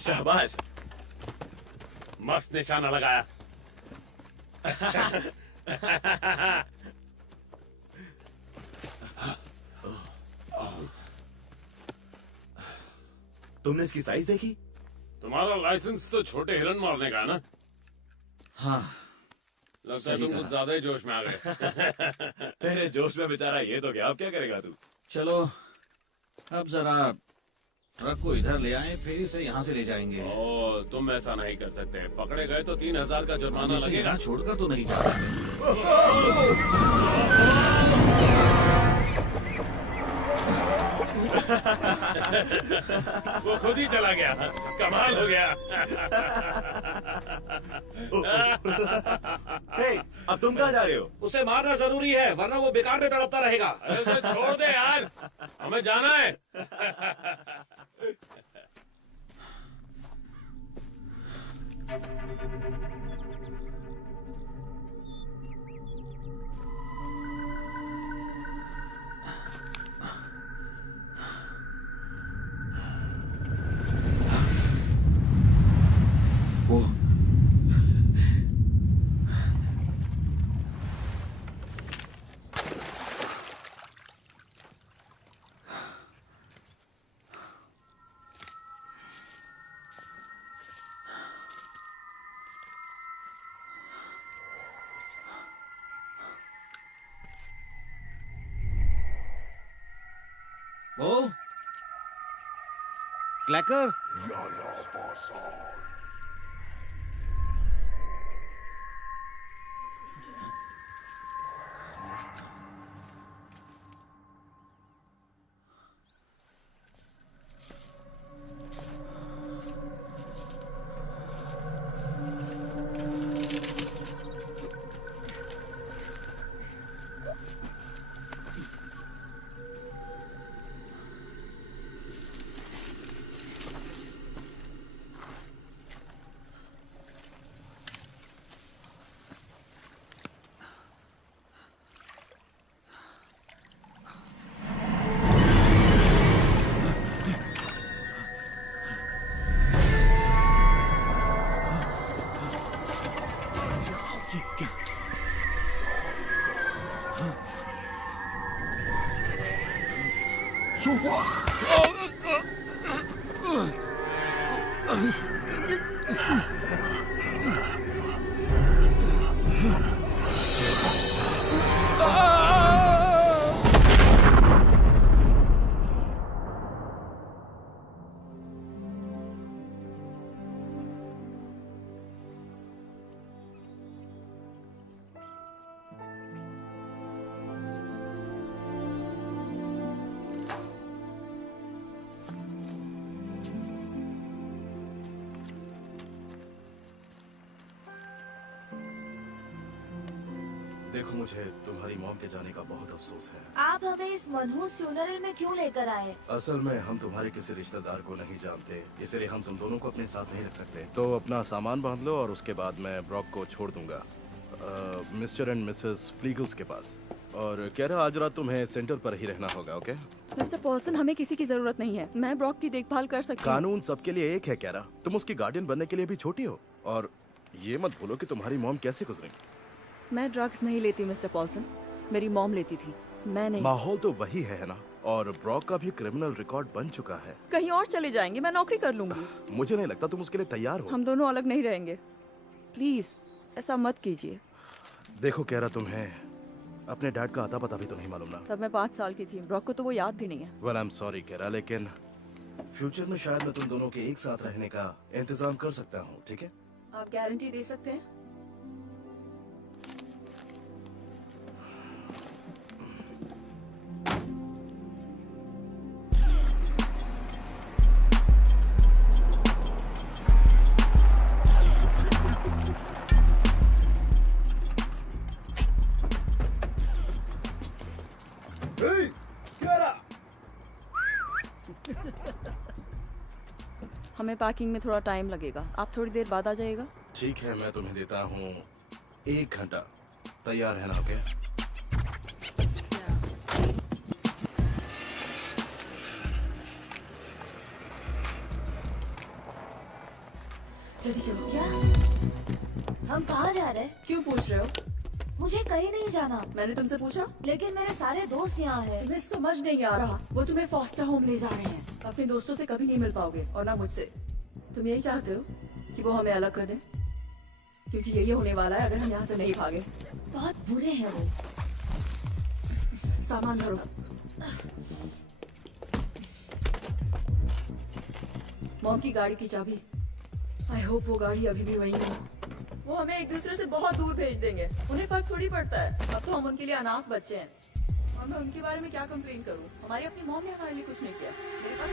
शाबाश, मस्त निशाना लगाया। तुमने इसकी साइज देखी? तुम्हारा लाइसेंस तो छोटे हिरन मारने का है ना? हाँ, लगता है तुम कुछ ज्यादा ही जोश में आ गए। तेरे जोश में बेचारा ये तो क्या, अब क्या करेगा तू? चलो अब जरा ट्रक को इधर ले आए, फिर इसे यहाँ से ले जाएंगे। ओ, तुम ऐसा नहीं कर सकते। पकड़े गए तो 3000 का जुर्माना इसे लगेगा। यहाँ छोड़कर तो नहीं जा सकते। वो खुद ही चला गया। कमाल हो गया। हे, अब तुम कहाँ जा रहे हो? उसे मारना जरूरी है, वरना वो बेकार में तड़पता रहेगा। अरे उसे छोड़ दे यार, हमें जाना है। वो क्लैकर, देखो, मुझे तुम्हारी मॉम के जाने का बहुत अफसोस है। आप हमें इस मनहूस फ्यूनरल में क्यों लेकर आए? असल में हम तुम्हारे किसी रिश्तेदार को नहीं जानते, इसलिए हम तुम दोनों को अपने साथ नहीं रख सकते। तो अपना सामान बांध लो और उसके बाद मैं ब्रॉक को छोड़ दूंगा मिस्टर एंड मिसेस फ्लीगल्स के पास। और कह रहा आज रात तुम्हें सेंटर पर ही रहना होगा, ओके? मिस्टर पॉल्सन, हमें किसी की जरूरत नहीं है। मैं ब्रॉक की देखभाल कर सकती हूँ। कानून सबके लिए एक है, कह रहा। तुम उसकी गार्डियन बनने के लिए भी छोटी हो। और ये मत भूलो कि तुम्हारी मॉम कैसे गुजरेंगी। मैं ड्रग्स नहीं लेती मिस्टर पॉल्सन, मेरी मॉम लेती थी, मैं नहीं। माहौल तो वही है ना, और ब्रॉक का भी क्रिमिनल रिकॉर्ड बन चुका है। कहीं और चले जाएंगे, मैं नौकरी कर लूंगी। मुझे नहीं लगता तुम उसके लिए तैयार हो। हम दोनों अलग नहीं रहेंगे, प्लीज ऐसा मत कीजिए। देखो, कह रहा तुम्हें अपने डैड का आता पता भी तो नहीं मालूम ना। तब मैं 5 साल की थी, ब्रॉक को तो वो याद भी नहीं है। वेल, आई एम सॉरी कह रहा, लेकिन फ्यूचर में शायद मैं तुम दोनों के एक साथ रहने का इंतजाम कर सकता हूँ, ठीक है? आप गारंटी दे सकते हैं? हमें पैकिंग में थोड़ा टाइम लगेगा, आप थोड़ी देर बाद आ जाइएगा। ठीक है, मैं तुम्हें देता हूँ 1 घंटा, तैयार रहना, ओके? जल्दी चलो। क्या? हम कहाँ जा रहे हैं? क्यों पूछ रहे हो? मुझे कहीं नहीं जाना, मैंने तुमसे पूछा? लेकिन मेरे सारे दोस्त यहाँ हैं। तुम्हें समझ नहीं आ रहा, वो तुम्हें फॉस्टर होम ले जा रहे हैं। अपने दोस्तों से कभी नहीं मिल पाओगे, और ना मुझसे। तुम यही चाहते हो कि वो हमें अलग कर दें? क्योंकि यही होने वाला है अगर हम यहाँ से नहीं भागे। बहुत बुरे हैं वो। सामान धरो। मॉम की गाड़ी की चाबी। आई होप वो गाड़ी अभी भी वही है। वो हमें एक दूसरे से बहुत दूर भेज देंगे, उन्हें फर्क थोड़ी पड़ता है। अब तो हम उनके लिए अनाथ बच्चे हैं, और मैं उनके बारे में क्या कंप्लेन करूं? हमारी अपनी मॉम ने हमारे लिए कुछ नहीं किया। मेरे पास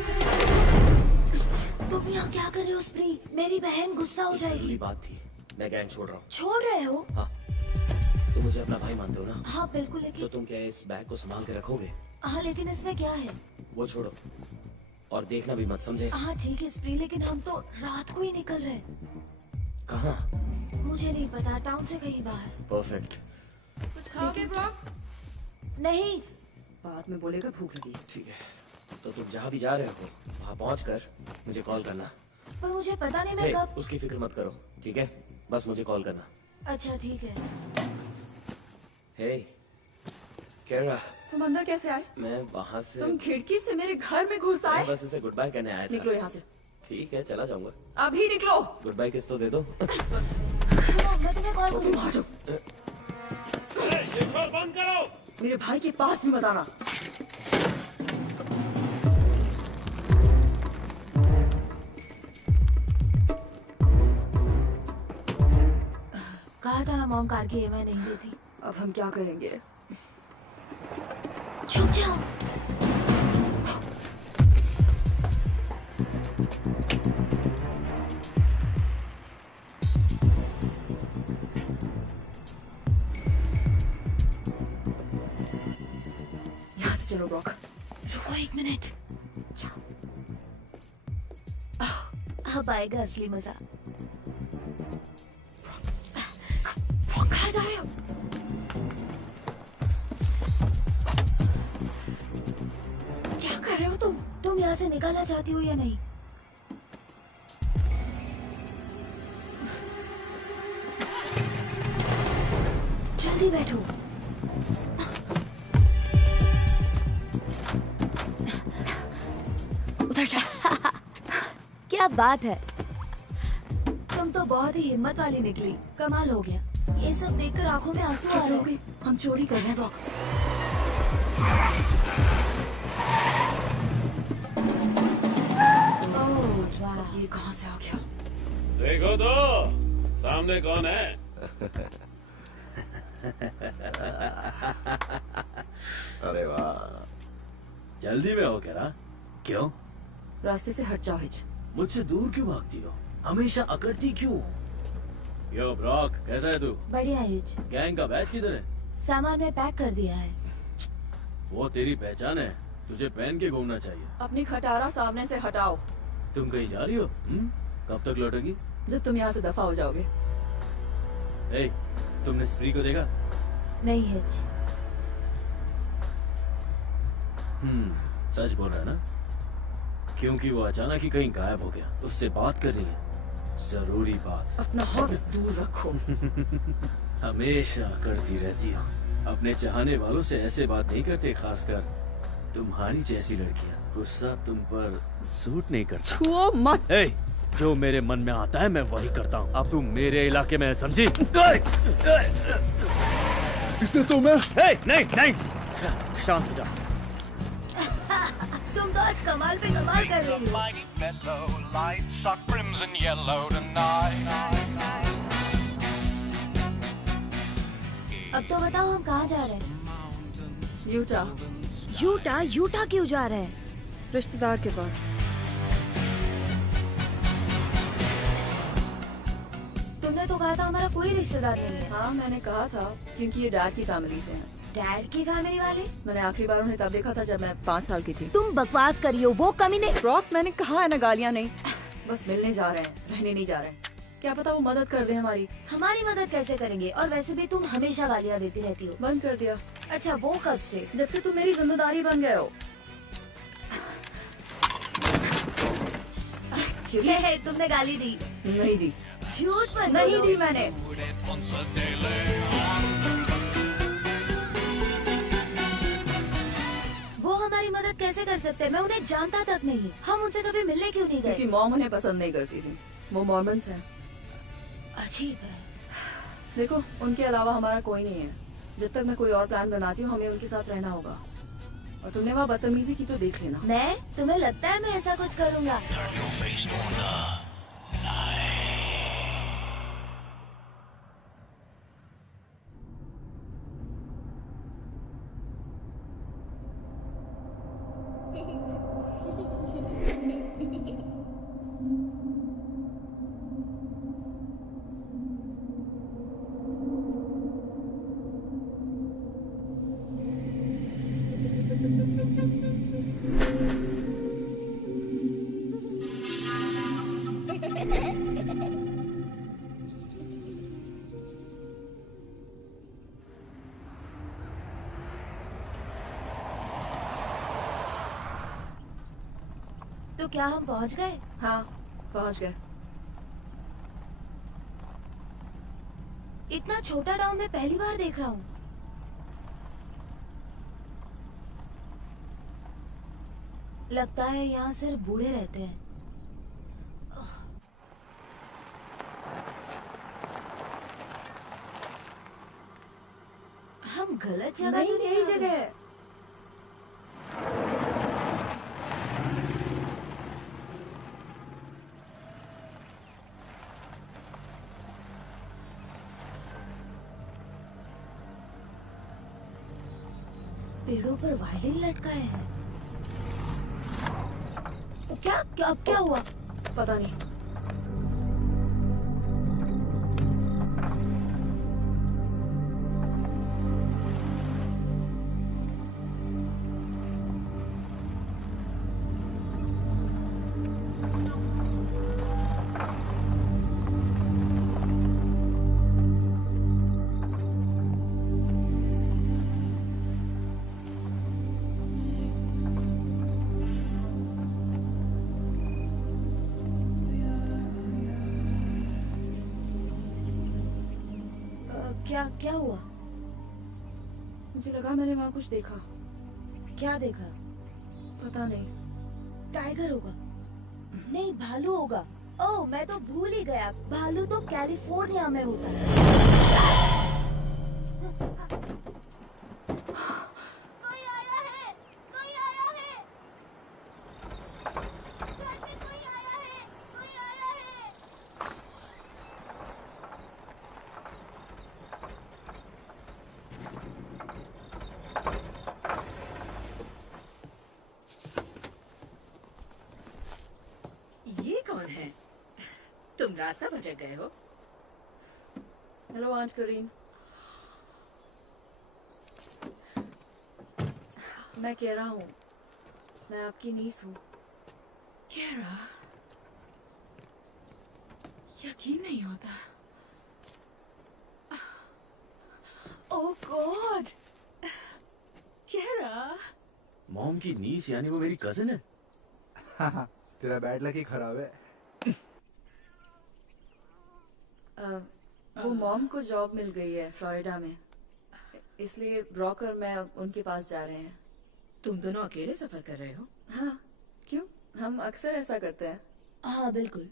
तुम यहाँ क्या कर रहे हो स्प्री? मेरी बहन गुस्सा हो जरूरी जाएगी। बात थी, मैं गैंग छोड़ रहा हूँ। छोड़ रहे हो? हाँ, तुम मुझे अपना भाई मानते हो ना? हाँ बिल्कुल, तो लेकिन तुम क्या इस बैग को संभाल के रखोगे? हाँ लेकिन इसमें क्या है? वो छोड़ो और देखना भी मत, समझे? हाँ ठीक है स्प्री, लेकिन हम तो रात को ही निकल रहे हैं। कहाँ? मुझे नहीं पता, टाउन से कहीं बाहर। परफेक्ट। कुछ खाओगे ब्रॉक? नहीं। बाद में बोलेगा भूख लगी। ठीक है, तो तुम जहाँ भी जा रहे हो वहाँ पहुँचकर मुझे कॉल करना। पर मुझे पता नहीं मैं हे, कब। उसकी फिक्र मत करो, ठीक है? बस मुझे कॉल करना। अच्छा ठीक है। हे, केरा, तुम अंदर कैसे आए? मैं वहाँ से तुम खिड़की से मेरे घर में घुस आए? मैं बस इसे गुड बाय कहने आया निकलो था। यहाँ से। ठीक है, चला जाऊंगा। अभी निकलो। गुड बाय किस तो दे दो। सुनो, मैं तुम्हें कॉल तुम करूँगा। आ जाओ। ये बंद करो। मेरे भाई के पास भी मत आना। कहा था ना मॉम कार की EMI नहीं देती। अब हम क्या करेंगे? छुप जाओ। यहाँ से चलो ब्रॉक। रुको एक मिनट। अब आएगा असली मजा। कहाँ जा रहे हो? क्या कर रहे हो तुम? तुम यहाँ से निकलना चाहती हो या नहीं? जल्दी बैठो। उधर जा। क्या बात है, तुम तो बहुत ही हिम्मत वाली निकली। कमाल हो गया। ये सब देखकर आंखों में आंसू आ रहे हैं। हम चोरी कर रहे हैं ब्रॉक। ओह वाह। ये कहाँ से आ गया? देखो तो सामने कौन है। अरे वाह, जल्दी में हो क्या? क्यों? रास्ते से हट जाओ हिच। मुझसे दूर क्यों भागती हो? हमेशा अकड़ती क्यों? यो ब्रॉक, कैसा है तू? बढ़िया हिच। गैंग का बैच किधर है? सामान में पैक कर दिया है। वो तेरी पहचान है, तुझे पहन के घूमना चाहिए। अपनी खटारा सामने से हटाओ। तुम कहीं जा रही हो? कब तक लौटोगी? जब तुम यहाँ से दफा हो जाओगे। ए, तुमने स्प्री को देखा? नहीं हिच। सच बोल रहा है ना? क्योंकि वो अचानक ही कहीं गायब हो गया। उससे बात कर रही है, जरूरी बात। अपना हाथ दूर रखो। हमेशा करती रहती हो। अपने चाहने वालों से ऐसे बात नहीं करते, खासकर तुम्हारी जैसी लड़कियां। गुस्सा तुम पर सूट नहीं करता। छुओ मत। ए, जो मेरे मन में आता है मैं वही करता हूँ। अब तुम मेरे इलाके में है, समझी? इसे तो मैं नहीं, शांत हो जा। तुम तो आज कमाल पे कमाल कर रही हो। Mighty mellow lights are crimson yellow tonight. अब तो बताओ हम कहाँ जा रहे हैं? Utah, Utah? यूटा क्यों जा रहे हैं? रिश्तेदार के पास। तुमने तो कहा था हमारा कोई रिश्तेदार नहीं है। हाँ मैंने कहा था, क्योंकि ये डैड की फैमिली से हैं। डैड की फैमिली वाले? मैंने आखिरी बार उन्हें तब देखा था जब मैं 5 साल की थी। तुम बकवास करियो, वो कमी नहीं। ब्रॉक, मैंने कहा है ना, गालियाँ नहीं। बस मिलने जा रहे हैं, रहने नहीं जा रहे हैं। क्या पता वो मदद कर दे हमारी। हमारी मदद कैसे करेंगे? और वैसे भी तुम हमेशा गालियाँ देती रहती हो। बंद कर दिया। अच्छा, वो कब से? जब से तुम मेरी जिम्मेदारी बन गए हो। क्योंकि तुमने गाली दी। नहीं दी, झूठ मत नहीं बोलो। दी मैंने। वो हमारी मदद कैसे कर सकते हैं? मैं उन्हें जानता तक नहीं। हम उनसे कभी मिलने क्यों नहीं क्योंकि गए? मॉम उन्हें पसंद नहीं करती थी। वो मॉर्मन्स हैं। अजीब है। देखो, उनके अलावा हमारा कोई नहीं है। जब तक मैं कोई और प्लान बनाती हूँ, हमें उनके साथ रहना होगा। और तुमने वहाँ बदतमीजी की तो देख लेना। तुम्हें लगता है मैं ऐसा कुछ करूँगा? तो क्या हम पहुंच गए? हाँ, पहुँच गए। इतना छोटा टाउन मैं पहली बार देख रहा हूँ। लगता है यहाँ सिर्फ बूढ़े रहते हैं। हम गलत जगह नहीं, तो यही आ गए? जगह है। पेड़ों पर वायलिन लटकाए हैं। क्या हुआ? पता नहीं। क्या हुआ? मुझे लगा मैंने वहाँ कुछ देखा। क्या देखा? पता नहीं। टाइगर होगा। नहीं, भालू होगा। ओह, मैं तो भूल ही गया। भालू तो कैलिफोर्निया में होता है। कोई आया है, कोई आया है। घर में कोई आया है, कोई आया है। ये कौन है? तुम रास्ता भटक गए हो? हेलो आंट करीन। मैं कह रहा हूँ, मैं आपकी नीस हूँ। केरा, यकीन नहीं होता। ओह गॉड, केरा। मॉम की नीस यानी वो मेरी कजिन है? तेरा बैड लक ही खराब है। वो मॉम को जॉब मिल गई है फ्लोरिडा में, इसलिए ब्रॉक और मैं उनके पास जा रहे हैं। तुम दोनों अकेले सफर कर रहे हो? हाँ, क्यों? हम अक्सर ऐसा करते हैं। हाँ बिल्कुल।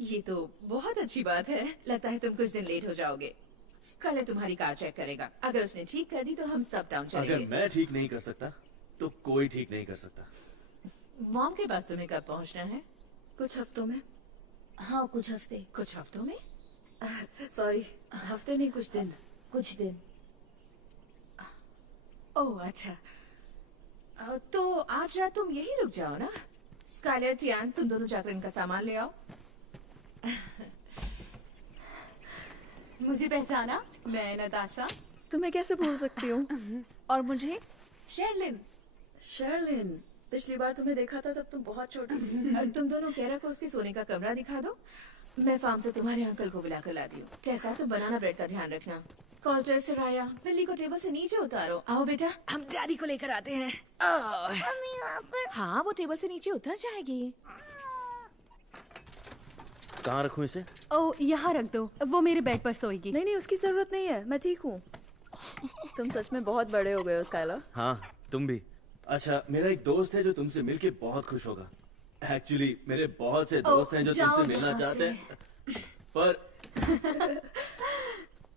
ये तो बहुत अच्छी बात है। लगता है तुम कुछ दिन लेट हो जाओगे। कल तुम्हारी कार चेक करेगा। अगर उसने ठीक कर दी तो हम सब टाउन अगर चलेंगे। मैं ठीक नहीं कर सकता तो कोई ठीक नहीं कर सकता। मॉम के पास तुम्हें कब पहुंचना है? कुछ हफ्तों में। हाँ, कुछ हफ्ते। कुछ हफ्तों में? सॉरी, हफ्ते नहीं, कुछ दिन। कुछ दिन। ओह अच्छा। तो आज रात तुम यही रुक जाओ ना। स्काइलर, टियान, तुम दोनों जाकर इनका सामान ले आओ। मुझे पहचाना? मैं नताशा। तुम्हें कैसे भूल सकती हूँ? और मुझे? शेरलिन। शर्लिन, पिछली बार तुम्हें देखा था तब तुम बहुत छोटी थी। तुम दोनों केरा को उसके सोने का कमरा दिखा दो। मैं फार्म से तुम्हारे अंकल को बुलाकर लाती हूँ। जैसा तो बनाना ब्रेड का ध्यान रखना। कॉल्टर, सिराया, बिल्ली को टेबल से नीचे उतारो। आओ बेटा, हम डैडी को लेकर आते हैं। हाँ, वो टेबल से नीचे उतर जाएगी। कहाँ रखूं इसे? ओ यहाँ रख दो, वो मेरे बेड पर सोएगी। नहीं नहीं, उसकी जरूरत नहीं है, मैं ठीक हूँ। तुम सच में बहुत बड़े हो गए हो स्काइला। हाँ, तुम भी। अच्छा, मेरा एक दोस्त है जो तुमसे मिलके बहुत खुश होगा। एक्चुअली मेरे बहुत से दोस्त हैं जो जाओ तुमसे मिलना यहाँ चाहते हैं, पर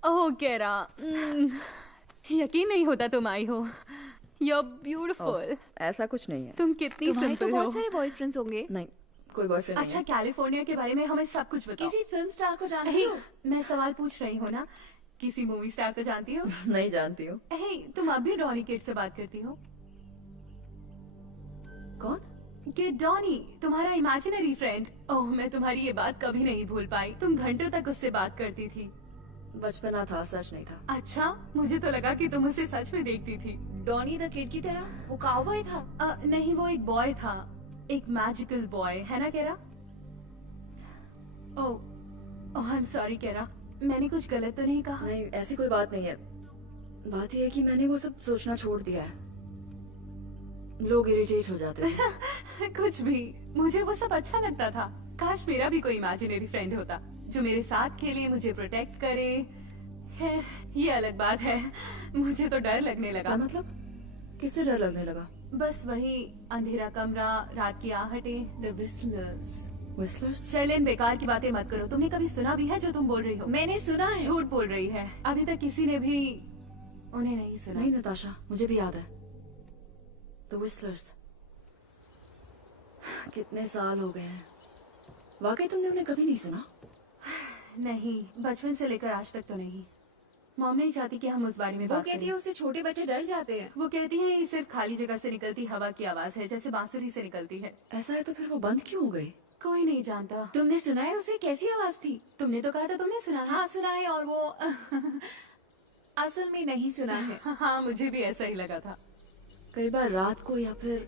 ओह केरा, यकीन नहीं होता तुम आई हो। You're beautiful. ऐसा कुछ नहीं है। तुम कितनी तुम्हारे तो सिंपल हो। बहुत सारे बॉयफ्रेंड्स होंगे। नहीं, कोई बॉयफ्रेंड नहीं अच्छा, है। कैलिफोर्निया के बारे में हमें सब कुछ बताओ। किसी फिल्म स्टार को जानती हे, हो? मैं सवाल पूछ रही हूँ ना, किसी मूवी स्टार को जानती हो? नहीं जानती हूँ। हे, तुम अब भी डॉनी किड से बात करती हो? कौन? किड डॉनी, तुम्हारा इमेजिनरी फ्रेंड। ओह, मैं तुम्हारी ये बात कभी नहीं भूल पाई। तुम घंटों तक उससे बात करती थी। बचपना था, सच नहीं था। अच्छा, मुझे तो लगा कि तुम उसे सच में देखती थी। डॉनी द किड की तरह? वो काउबॉय था? नहीं, वो एक बॉय था, एक मैजिकल बॉय, है ना केरा? ओह आई एम सॉरी केरा, मैंने कुछ गलत तो नहीं कहा? नहीं, ऐसी कोई बात नहीं है। बात यह है कि मैंने वो सब सोचना छोड़ दिया है। लोग इरिटेट हो जाते हैं। कुछ भी, मुझे वो सब अच्छा लगता था। काश मेरा भी कोई इमेजिनरी फ्रेंड होता जो मेरे साथ खेले, मुझे प्रोटेक्ट करे। है, ये अलग बात है। मुझे तो डर लगने लगा। क्या मतलब? किससे डर लगने लगा? बस वही अंधेरा कमरा, रात की आहटें। The whistlers. विस्लर्स? शर्लिन, बेकार की बातें मत करो। तुमने कभी सुना भी है जो तुम बोल रही हो? मैंने सुना है। झूठ बोल रही है, अभी तक किसी ने भी उन्हें नहीं सुना। नहीं नताशा, मुझे भी याद है। The whistlers. कितने साल हो गए हैं। वाकई तुमने उन्हें कभी नहीं सुना? नहीं, बचपन से लेकर आज तक तो नहीं। मॉम नहीं चाहती कि हम उस बारे में वो बात कहती करें। है उससे छोटे बच्चे डर जाते हैं। वो कहती है ये सिर्फ खाली जगह से निकलती हवा की आवाज है, जैसे बांसुरी से निकलती है। ऐसा है तो फिर वो बंद क्यों हो गई? कोई नहीं जानता। तुमने सुना है उसे कैसी आवाज थी? तुमने तो कहा था तुमने सुना है। हाँ सुना है, और वो असल में नहीं सुना है। हाँ, मुझे भी ऐसा ही लगा था। कई बार रात को या फिर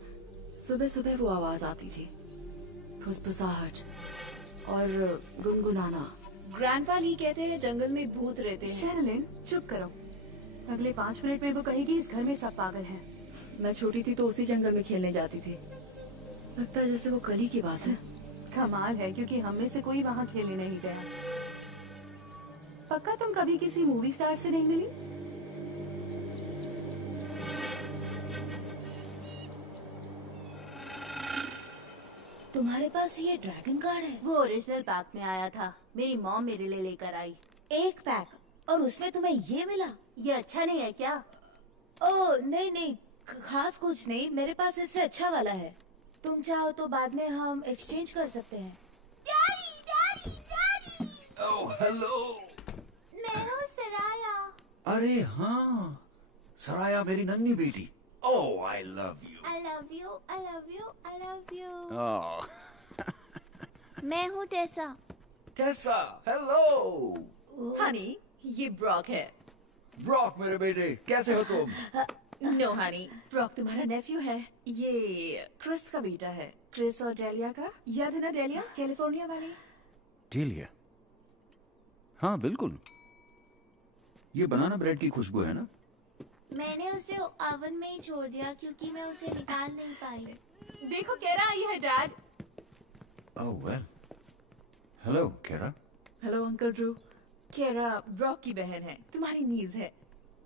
सुबह सुबह वो आवाज आती थी, फुसफुसाहट और गुनगुनाना। ग्रैंडपा ली कहते हैं जंगल में भूत रहते हैं। शर्लिन, चुप करो। अगले 5 मिनट में वो कहेगी इस घर में सब पागल हैं। मैं छोटी थी तो उसी जंगल में खेलने जाती थी। लगता है जैसे वो कल ही की बात है। कमाल है, क्योंकि हम में से कोई वहाँ खेलने नहीं गया। पक्का तुम कभी किसी मूवी स्टार से नहीं मिली? तुम्हारे पास ये ड्रैगन कार्ड है? वो ओरिजिनल पैक में आया था, मेरी मॉम मेरे लिए लेकर आई। एक पैक, और उसमें तुम्हें ये मिला? ये अच्छा नहीं है क्या? ओह नहीं नहीं, खास कुछ नहीं, मेरे पास इससे अच्छा वाला है। तुम चाहो तो बाद में हम एक्सचेंज कर सकते हैं। Daddy daddy daddy. Oh hello. मैं हूँ सराया। अरे हाँ, सराया मेरी नन्ही बेटी। Oh I love you. I love you, I love you, I love you. Oh मैं हूँ टेसा। टेसा, हेलो। हनी, ये ब्रॉक है। ब्रॉक मेरे बेटे, कैसे हो तुम? नो हनी, ब्रॉक तुम्हारा नेफ्यू है। ये क्रिस का बेटा है। क्रिस और डेलिया का, याद है ना डेलिया, कैलिफोर्निया वाली? डेलिया? हाँ बिल्कुल। ये बनाना ब्रेड की खुशबू है ना? मैंने उसे ओवन में ही छोड़ दिया क्योंकि मैं उसे निकाल नहीं पाई। देखो केरा आई है डैड। ओह वेल। हेलो केरा। Hello uncle Drew. केरा ब्रॉक की बहन है, तुम्हारी नीज है।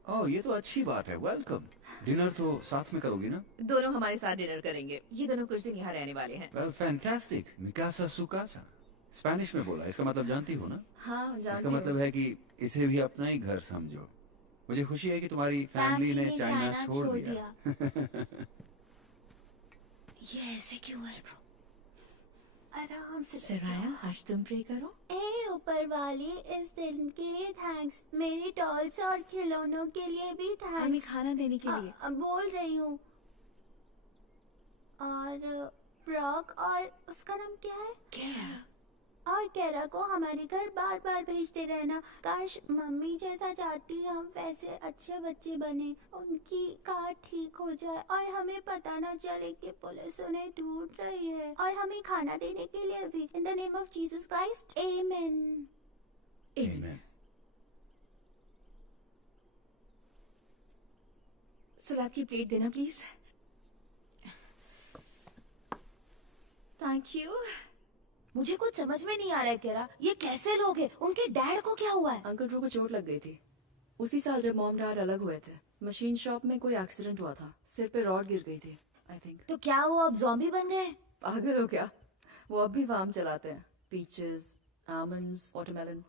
ओह ये तो अच्छी बात है, वेलकम। डिनर तो साथ में करोगी ना? दोनों हमारे साथ डिनर करेंगे। ये दोनों कुछ दिन यहाँ रहने वाले हैं। Well fantastic. मिकासा सुकासा स्पेनिश में बोला, इसका मतलब जानती हो ना? हाँ जानती इसका हूँ। मतलब है कि इसे भी अपना ही घर समझो। मुझे खुशी है कि तुम्हारी फैमिली ने चाइना छोड़ दिया। ये ऐसे क्यों है? आराम से सराया, आज तुम प्रे करो। ए ऊपर वाली, इस दिन के लिए थैंक्स। मेरी टॉयज और खिलौनों के लिए भी हमें थैंक्स। खाना देने के लिए। बोल रही हूँ। और ब्रॉक और उसका नाम क्या है? केरा। और केरा को हमारे घर बार बार भेजते रहना। काश मम्मी जैसा चाहती हम वैसे अच्छे बच्चे बने, उनकी कार ठीक हो जाए और हमें पता न चले कि पुलिस उन्हें ढूंढ रही है, और हमें खाना देने के लिए भी। In the name of Jesus Christ, amen. Amen. सलाद की प्लेट देना प्लीज। Thank you. मुझे कुछ समझ में नहीं आ रहा है केरा, ये कैसे लोग हैं? उनके डैड को क्या हुआ है? अंकल ड्रू को चोट लग गई थी। उसी साल जब मॉम डैड अलग हुए थे, मशीन शॉप में कोई एक्सीडेंट हुआ था, सिर पे रॉड गिर गई थी आई थिंक। तो क्या वो अब ज़ॉम्बी बन गए? पागल हो क्या? वो अब भी फार्म चलाते हैं, पीचेस, आमंड्स, वाटरमेलन।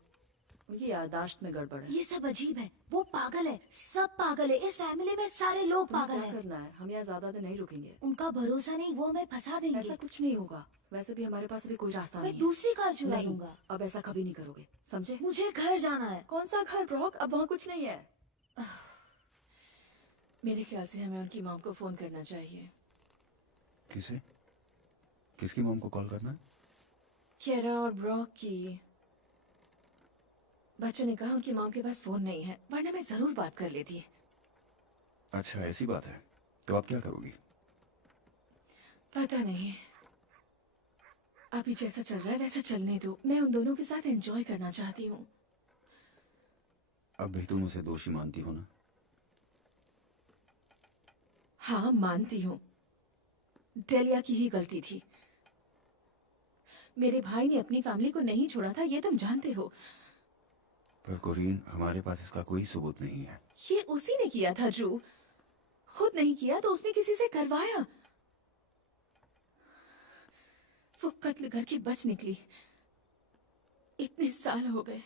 उनकी याददाश्त में गड़बड़ है। ये सब अजीब है। वो पागल है, सब पागल है, इस फैमिली में सारे लोग पागल क्या हैं। करना है? हम यहाँ ज्यादा देर नहीं रुकेंगे। उनका भरोसा नहीं, वो हमें फंसा देंगे। ऐसा कुछ नहीं होगा। वैसे भी हमारे पास अभी कोई रास्ता मैं नहीं है। दूसरी कार चुरा नहीं, लूंगा। अब ऐसा कभी नहीं करोगे, समझे? मुझे घर जाना है। कौन सा घर ब्रॉक? अब वहाँ कुछ नहीं है। मेरे ख्याल से हमें उनकी मॉम को फोन करना चाहिए। किसे? किसकी मॉम को कॉल करना है? केरा और ब्रॉक की। बच्चों ने कहा उनकी मॉम के पास फोन नहीं है, वरना मैं जरूर बात कर लेती। अच्छा ऐसी बात है, तो आप क्या करोगी? पता नहीं, अभी जैसा चल रहा है वैसा चलने दो। मैं उन दोनों के साथ एंजॉय करना चाहती हूँ। अब भी तुम उसे दोषी मानती हो ना? हाँ मानती हूँ, डेलिया की ही गलती थी। मेरे भाई ने अपनी फैमिली को नहीं छोड़ा था, ये तुम जानते हो। पर कोरीन, हमारे पास इसका कोई सबूत नहीं है। ये उसी ने किया था ड्रू। खुद नहीं किया तो उसने किसी से करवाया। वो कत्ल करके बच निकली। इतने साल हो गए।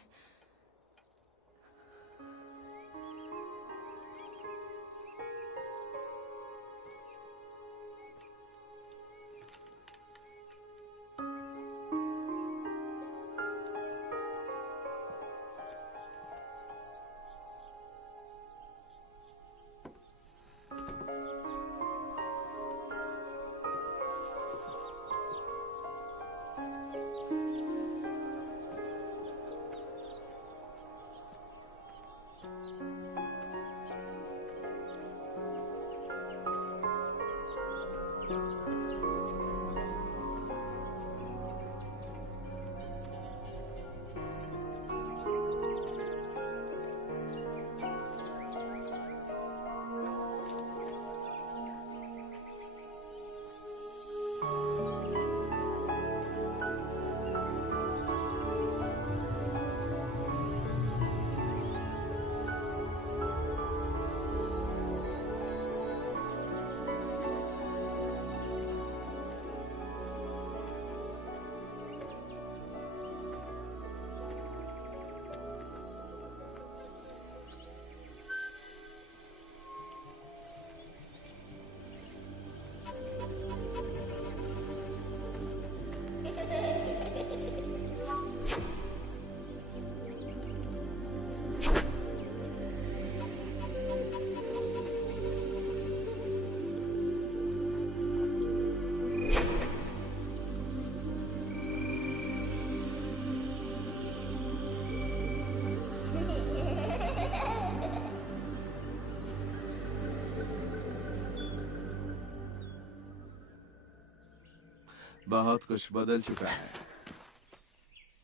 बहुत कुछ बदल चुका है।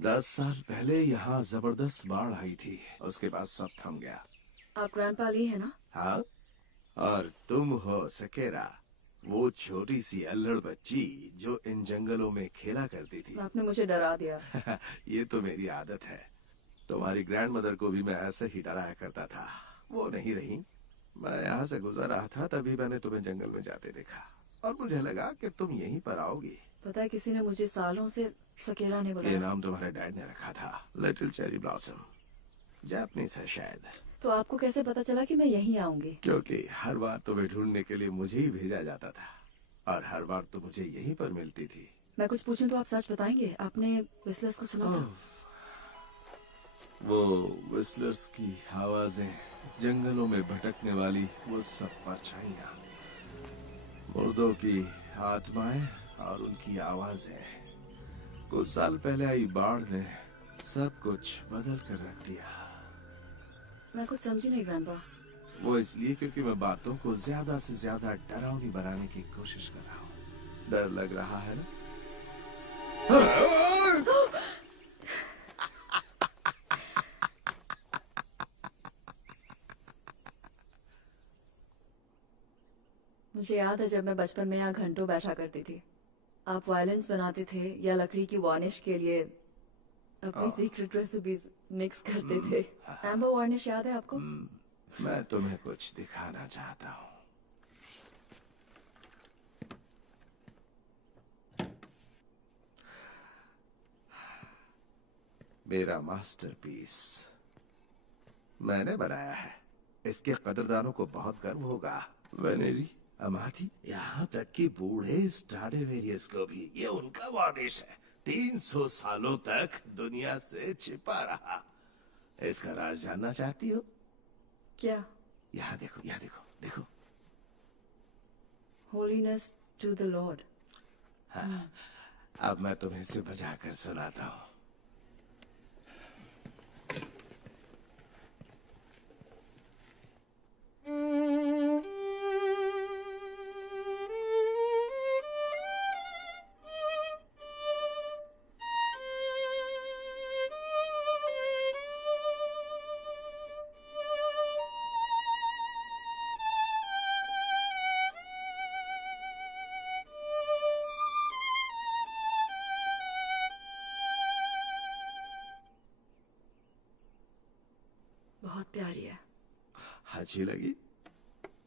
10 साल पहले यहाँ जबरदस्त बाढ़ आई थी, उसके बाद सब थम गया। आप ग्रैंडपा ली है ना? हाँ, और तुम हो सकेरा, वो छोटी सी अल्लड़ बच्ची जो इन जंगलों में खेला करती थी। आपने मुझे डरा दिया। ये तो मेरी आदत है। तुम्हारी ग्रैंड मदर को भी मैं ऐसे ही डराया करता था। वो नहीं रही। मैं यहाँ से गुजर रहा था, तभी मैंने तुम्हें जंगल में जाते देखा और मुझे लगा कि तुम यहीं पर आओगी। पता है, किसी ने मुझे सालों से सकेरा ने बुलाया। ये नाम तुम्हारे डैड ने रखा था, लिटिल चेरी ब्लॉसम। जापानीज है शायद। तो आपको कैसे पता चला कि मैं यहीं आऊंगी? क्योंकि हर बार तुम्हें ढूंढने के लिए मुझे ही भेजा जाता था और हर बार तो मुझे यहीं पर मिलती थी। मैं कुछ पूछूं तो आप सच बताएंगे? आपने विस्लर्स को सुना था? वो विस्लर्स की आवाजें, जंगलों में भटकने वाली वो सब परछाइयां, मुर्दों की आत्माएं और उनकी आवाजें। कुछ साल पहले आई बाढ़ ने सब कुछ बदल कर रख दिया। मैं कुछ समझी नहीं ग्रैंडपा। वो इसलिए क्योंकि मैं बातों को ज्यादा से ज्यादा डरावनी बनाने की कोशिश कर रहा हूँ। डर लग रहा है ना? मुझे याद है जब मैं बचपन में यहाँ घंटों बैठा करती थी। आप वायलेंस बनाते थे या लकड़ी की वार्निश के लिए अपनी सीक्रेट रेसिपीज मिक्स करते थे? एम्बर वार्निश याद है आपको? मैं तुम्हें कुछ दिखाना चाहता हूँ। मेरा मास्टरपीस मैंने बनाया है। इसके कदरदानों को बहुत गर्व होगा। वेनेरी, अमाथी, यहाँ तक कि बूढ़े स्ट्राडिवेरियस को भी ये उनका वार्निश है। 300 सालों तक दुनिया से छिपा रहा। इसका राज जानना चाहती हो? क्या? यहाँ देखो, यहाँ देखो, देखो। Holiness to the Lord. हाँ, अब मैं तुम्हें इसे बजा कर सुनाता हूँ। बहुत प्यारी है। अच्छी लगी?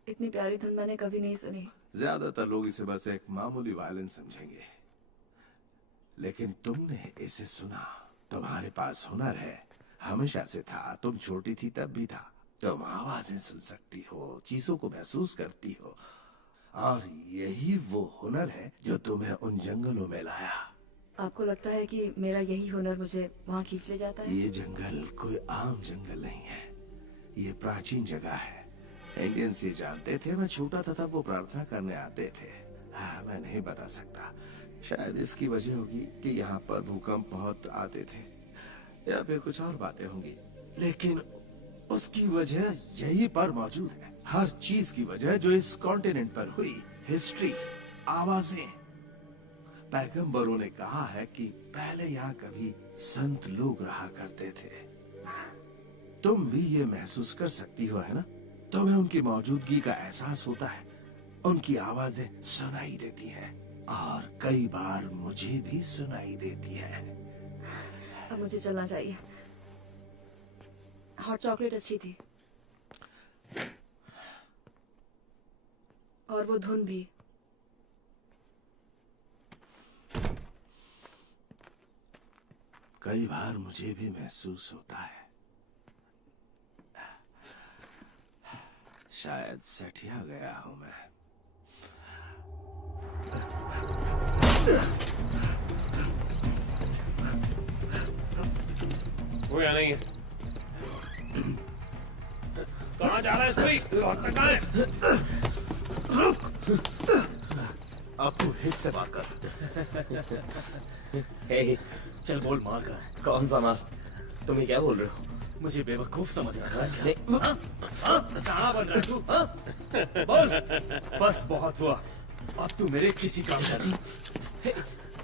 इतनी प्यारी धुन मैंने कभी नहीं सुनी। ज्यादातर लोग इसे बस एक मामूली वायलिन समझेंगे, लेकिन तुमने इसे सुना। तुम्हारे पास हुनर है, हमेशा से था। तुम छोटी थी तब भी था। तुम आवाजें सुन सकती हो, चीजों को महसूस करती हो, और यही वो हुनर है जो तुम्हें उन जंगलों में लाया। आपको लगता है कि मेरा यही हुनर मुझे वहाँ खींच ले जाता है? ये जंगल कोई आम जंगल नहीं है। ये प्राचीन जगह है। इंडियंस ये जानते थे। मैं छोटा था तब वो प्रार्थना करने आते थे। हाँ, मैं नहीं बता सकता। शायद इसकी वजह होगी कि यहाँ पर भूकंप बहुत आते थे, या फिर कुछ और बातें होंगी, लेकिन उसकी वजह यहीं पर मौजूद है। हर चीज की वजह जो इस कॉन्टिनेंट पर हुई। हिस्ट्री, आवाजें। पैगंबरों ने कहा है कि पहले यहाँ कभी संत लोग रहा करते थे। तुम भी ये महसूस कर सकती हो, है ना? तुम्हें उनकी मौजूदगी का एहसास होता है। उनकी आवाजें सुनाई देती हैं, और कई बार मुझे भी सुनाई देती है। अब मुझे चलना चाहिए। हॉट चॉकलेट अच्छी थी, और वो धुन भी। कई बार मुझे भी महसूस होता है, शायद सठिया गया हूं मैं। वो या नहीं है? कहाँ जा रहा है स्त्री? कहाँ है? अब तू हित से बात कर। हे, चल बोल, मार का कौन सा मार? तुम्हें क्या बोल रहे हो? मुझे बेवकूफ समझ रहा है? नहीं। कहाँ बन रहा है तू? बोल। बस बहुत हुआ, अब तू मेरे किसी काम का नहीं।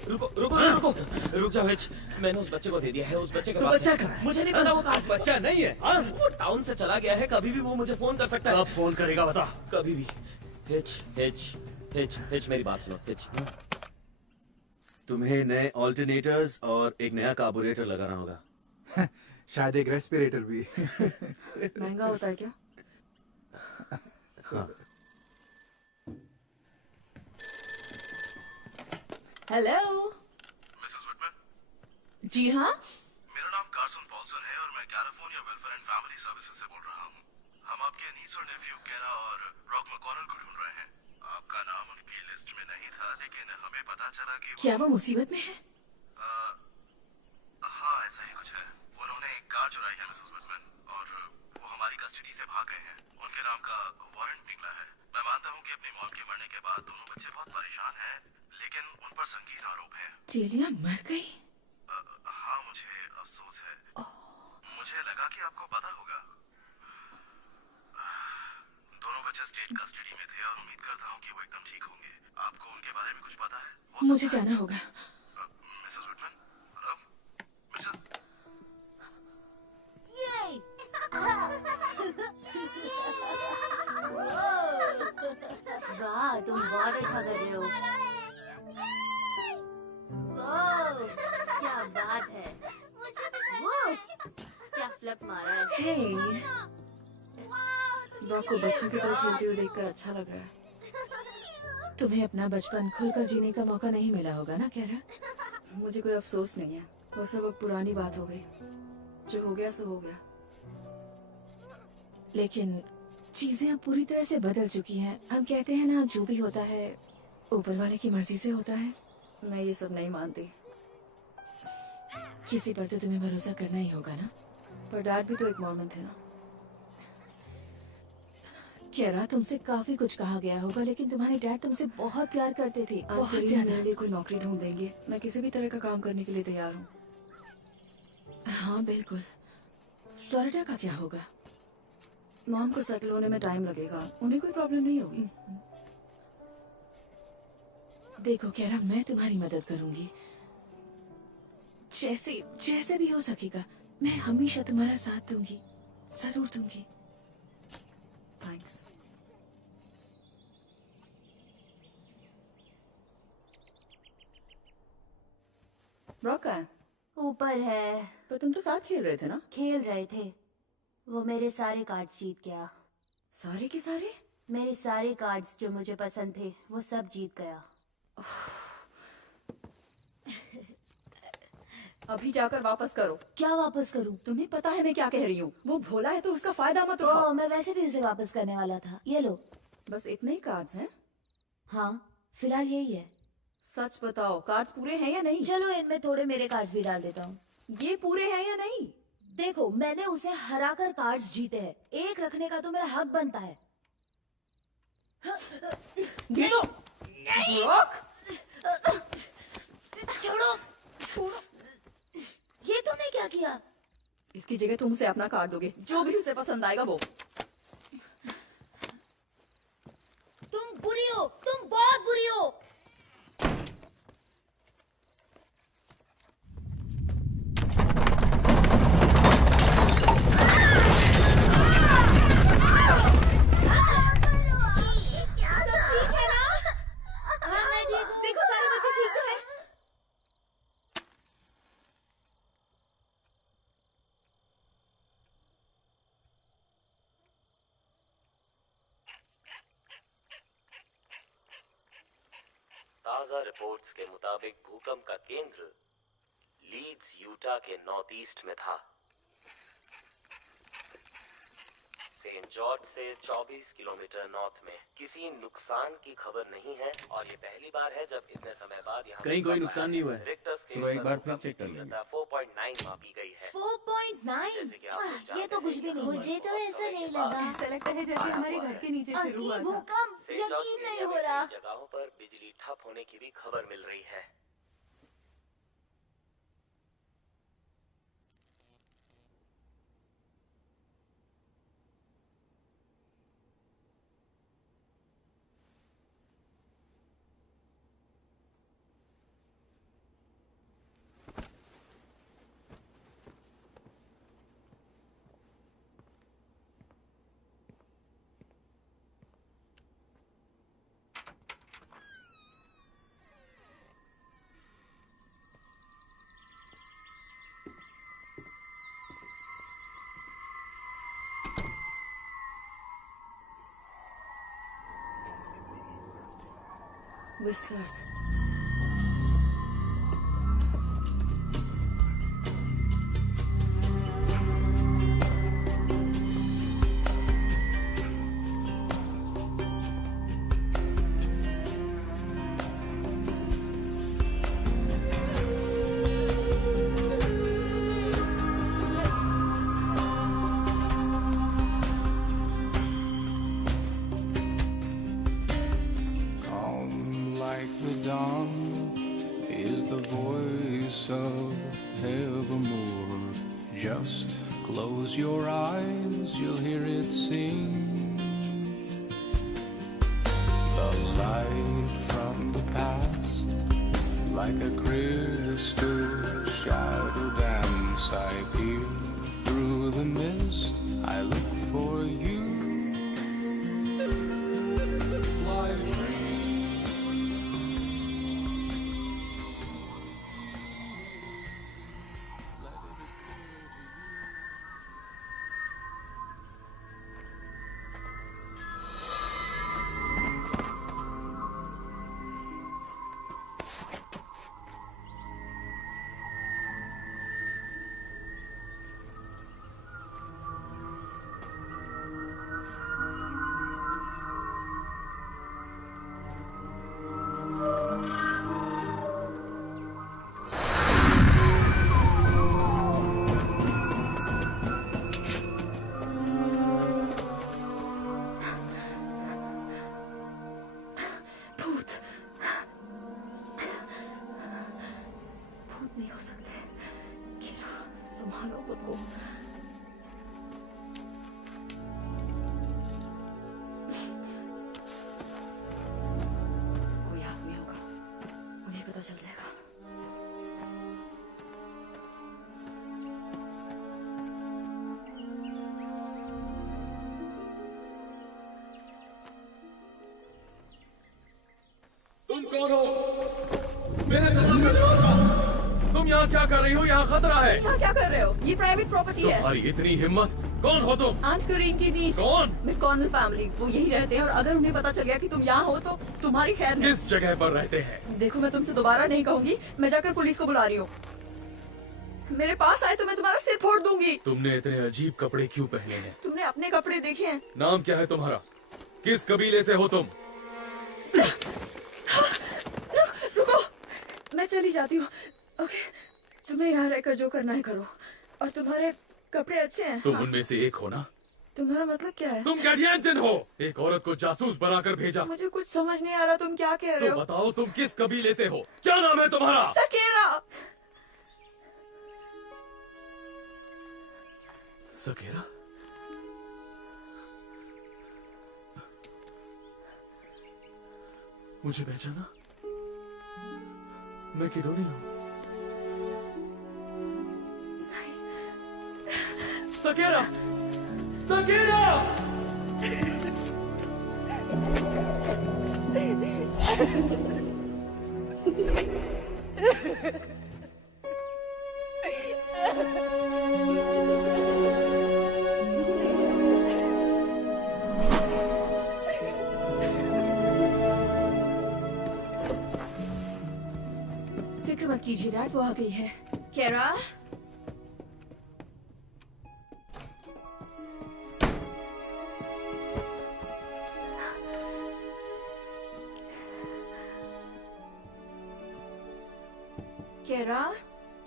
रुको रुको रुको रुक जाओ हिच। मैंने उस बच्चे को दे दिया है। उस बच्चे के पास बच्चा कहाँ है? मुझे नहीं पता वो कहाँ। बच्चा नहीं है। वो टाउन से चला गया है। कभी भी वो मुझे फोन कर सकता है। कब फोन करेगा बता? कभी भी। हिच हिच हिच हिच, मेरी बात सुनो हिच। तुम्हें नए ऑल्टरनेटर्स और एक नया कार्बोरेटर लगाना होगा। शायद एक रेस्पिरेटर भी। महंगा होता है क्या? हाँ। हेलो मिसेस विटमैन, जी हाँ, मेरा नाम कार्सन पॉल्सन है और मैं California welfare and family services से बोल रहा हूँ। हम आपके नीस और नेफ्यू केरा और रॉक मैकॉनल को ढूंढ रहे हैं। आपका नाम उनकी लिस्ट में नहीं था, लेकिन हमें पता चला कि क्या वो मुसीबत में है? हाँ, ऐसा ही कुछ है। उन्होंने एक कार चुराई है मिसेस विटमैन, और वो हमारी कस्टडी से भाग गए हैं। उनके नाम का वारंट निकला है। मैं मानता हूँ कि अपनी मॉम के मरने के बाद दोनों बच्चे बहुत परेशान हैं, लेकिन उन पर संगीन आरोप है। जेलिया मर गई? हाँ, मुझे अफसोस है। मुझे लगा कि आपको पता होगा। दोनों बच्चे स्टेट कस्टडी में थे और उम्मीद करता हूँ कि वो एकदम ठीक होंगे। आपको उनके बारे में कुछ पता है? मुझे जाना होगा। Mrs Whitman, hello Mrs. वाह, तुम बहुत अच्छा कर रहे हो। मतलब मारा है। हे, ब्रॉक को बच्चों की तरह खेलते हुए देखकर अच्छा लग रहा है। तुम्हें अपना बचपन खुलकर जीने का मौका नहीं मिला होगा ना कैरा? मुझे कोई अफसोस नहीं है, वो सब अब पुरानी बात हो गई। जो हो गया सो हो गया। लेकिन चीजें अब पूरी तरह से बदल चुकी हैं। हम कहते हैं ना, जो भी होता है ऊपर वाले की मर्जी से होता है। मैं ये सब नहीं मानती। किसी पर तो तुम्हें भरोसा करना ही होगा ना। पर डैड भी तो एक मॉर्मन थे ना। कैरा, तुमसे काफी कुछ कहा गया होगा, लेकिन तुम्हारे डैड तुमसे बहुत प्यार करते थे, बहुत ज्यादा। मेरे लिए कोई नौकरी ढूंढ देंगे, मैं किसी भी तरह का काम करने के लिए तैयार हूँ। हाँ बिल्कुल। फ्लोरिडा का क्या होगा? मॉम को सेटल होने में टाइम लगेगा, उन्हें कोई प्रॉब्लम नहीं होगी। देखो कैरा, मैं तुम्हारी मदद करूंगी, जैसे जैसे भी हो सकेगा। मैं हमेशा तुम्हारा साथ दूंगी, जरूर दूंगी। थैंक्स। ब्रॉक कहाँ है? ऊपर है। पर तुम तो साथ खेल रहे थे ना? खेल रहे थे, वो मेरे सारे कार्ड जीत गया। सारे के सारे? मेरे सारे कार्ड्स जो मुझे पसंद थे वो सब जीत गया। अभी जाकर वापस करो। क्या वापस करूं? तुम्हें पता है मैं क्या कह रही हूँ। वो भोला है तो उसका फायदा मत उठाओ। मैं वैसे भी उसे वापस करने वाला था। ये लो। बस इतने ही कार्ड्स हैं? हाँ, फिलहाल यही है। सच बताओ, कार्ड्स पूरे हैं या नहीं? चलो इनमें थोड़े मेरे कार्ड्स भी डाल देता हूँ। ये पूरे हैं या नहीं? देखो, मैंने उसे हराकर कार्ड्स जीते हैं, एक रखने का तो मेरा हक बनता है। गिनो। ब्रॉक, छोड़ो छोड़ो। ये तुमने क्या किया? इसकी जगह तुम उसे अपना कार्ड दोगे, जो भी उसे पसंद आएगा वो। तुम बुरी हो, तुम बहुत बुरी हो। ताजा रिपोर्ट्स के मुताबिक भूकंप का केंद्र लीड्स यूटा के नॉर्थ ईस्ट में था। सेंट जॉर्ज से 24 किलोमीटर नॉर्थ में। किसी नुकसान की खबर नहीं है और ये पहली बार है जब इतने समय बाद यहाँ कहीं कोई नुकसान नहीं हुआ है। रिक्टर स्केल सुबह एक पर बार फिर भूकंप चेक कर की लेंगे। तीव्रता 4.9 मापी गई है। 4.9? ये तो कुछ भी नहीं। मुझे तो ऐसा नहीं लगा। ऐसा लगता है जैसे हमारे घर के नीचे शुरू हुआ था। भूकंप, यकीन नहीं हो रहा। जगहों पर बिजली ठप होने की भी खबर मिल रही है। Whiskers. Calm like the dawn is the voice of evermore. Just close your eyes, you'll hear it sing. The light from the past, like a crystal shadow dance. I peer through the mist, I look for you. Fly संभालो खुद को। कोई आदमी होगा, उन्हें पता चल जाएगा। तुम कौन हो? मेरे सवाल का जवाब दो। तुम यहाँ क्या कर रही हो? यहाँ खतरा है। क्या कर रहे हो? ये प्राइवेट प्रॉपर्टी है। तुम्हारी इतनी हिम्मत? कौन हो तुम? आंट करीम की नीस। कौन? मैकॉनल फैमिली। वो यही रहते हैं और अगर उन्हें पता चल गया कि तुम यहाँ हो तो तुम्हारी खैर नहीं। किस जगह पर रहते हैं? देखो, मैं तुमसे दोबारा नहीं कहूंगी। मैं जाकर पुलिस को बुला रही हूँ। मेरे पास आए तो मैं तुम्हारा सिर फोड़ दूंगी। तुमने इतने अजीब कपड़े क्यों पहने हैं? तुमने अपने कपड़े देखे हैं? नाम क्या है तुम्हारा? किस कबीले से हो तुम? रुको, मैं चली जाती हूँ। ओके, तुम्हें यहाँ रहकर जो करना है करो। और तुम्हारे कपड़े अच्छे हैं। तुम हाँ। उनमें से एक हो ना? तुम्हारा मतलब क्या है? तुम गैडियंटन हो। एक औरत को जासूस बनाकर भेजा। मुझे कुछ समझ नहीं आ रहा, तुम क्या कह रहे तो हो? बताओ तुम किस कबीले से हो? क्या नाम है तुम्हारा? सकेरा। सकेरा? मुझे पहचाना? मैं किडोनी हूँ। सकेरा! सकेरा! फिक्र मत कीजिए डैड, वो आ गई है। केरा, केरा,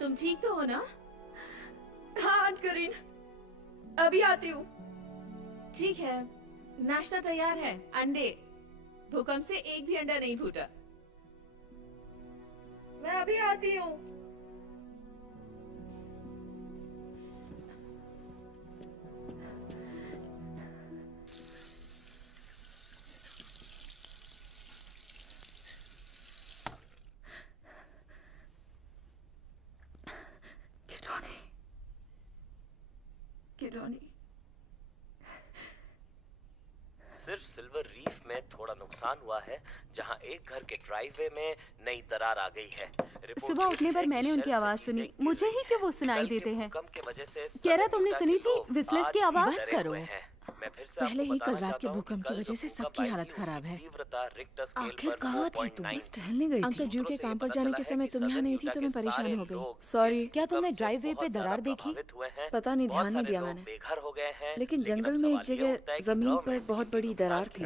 तुम ठीक तो हो ना? हाँ आंट करीन, अभी आती हूँ। ठीक है, नाश्ता तैयार है। अंडे, भूकंप से एक भी अंडा नहीं फूटा। मैं अभी आती हूँ। किडोनी। सिर्फ सिल्वर रीफ में थोड़ा नुकसान हुआ है, जहां एक घर के ड्राइववे में नई दरार आ गई है। सुबह उठने पर मैंने उनकी आवाज सुनी। मुझे ही क्यों वो सुनाई देते हैं? भूकंप की वजह से कह रहा तुमने सुनी थी विस्लर्स की आवाज? डरे करो। हुए हैं। मैं फिर से पहले आपको ही कल बताना रात के चाहता हूं भूकंप कि की कल वजह जो से भूकंप सबकी आई हालत थी, खराब उसकी है। तीव्रता रिक्टर स्केल आखिर पर कहाँ थी 4.9 तुम? बस टहलने गई थी। अंकल जिम के काम पर जाने के समय तुम यहाँ नहीं थी तो मैं परेशान हो गई। सॉरी। क्या तुमने ड्राइववे पे दरार देखी? पता नहीं, ध्यान नहीं दिया मैंने। बेघर हो गए हैं, लेकिन जंगल में एक जगह जमीन पर बहुत बड़ी दरार थी।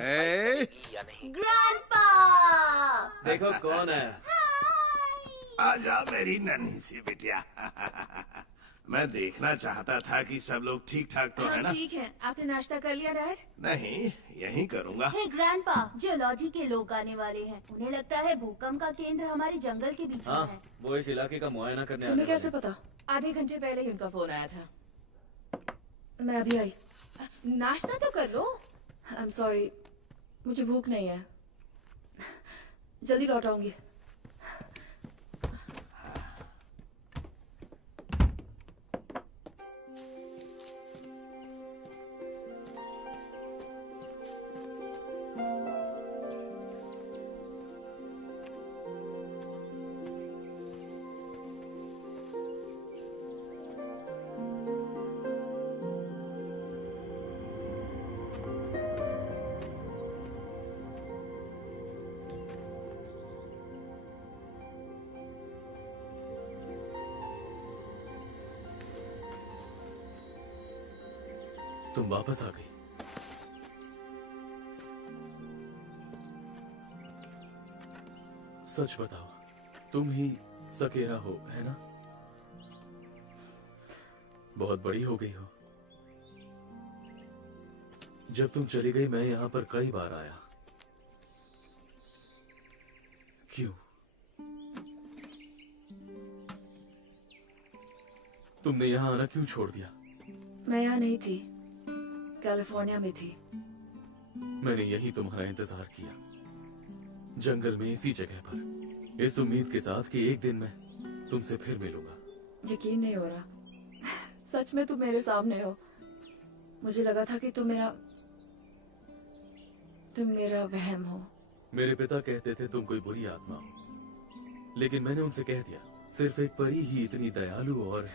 ग्रैंडपा! देखो कौन है। आजा मेरी नन्ही सी बिटिया। मैं देखना चाहता था कि सब लोग ठीक ठाक तो है ना? ठीक है। आपने नाश्ता कर लिया डैड? नहीं, यही करूँगा। हे ग्रैंडपा, जियोलॉजी के लोग आने वाले हैं। उन्हें लगता है भूकंप का केंद्र हमारे जंगल के बीच में है। हाँ, वो इस इलाके का मुआयना करने तुम्हें आने कैसे वाले पता? आधे घंटे पहले ही उनका फोन आया था। मैं अभी आई। नाश्ता तो कर लो। आई एम सॉरी, मुझे भूख नहीं है। जल्दी लौट आऊंगी। तुम वापस आ गई। सच बताओ, तुम ही सकेरा हो, है ना? बहुत बड़ी हो गई हो। जब तुम चली गई मैं यहाँ पर कई बार आया। क्यों? तुमने यहाँ आना क्यों छोड़ दिया? मैं यहाँ नहीं थी, कैलिफोर्निया में थी। मैंने यही तुम्हारा इंतजार किया, जंगल में इसी जगह पर, इस उम्मीद के साथ कि एक दिन मैं तुमसे फिर मिलूंगा। यकीन नहीं हो रहा, सच में तुम मेरे सामने हो। मुझे लगा था कि तुम मेरा वहम हो। मेरे पिता कहते थे तुम कोई बुरी आत्मा हो, लेकिन मैंने उनसे कह दिया सिर्फ एक परी ही इतनी दयालु और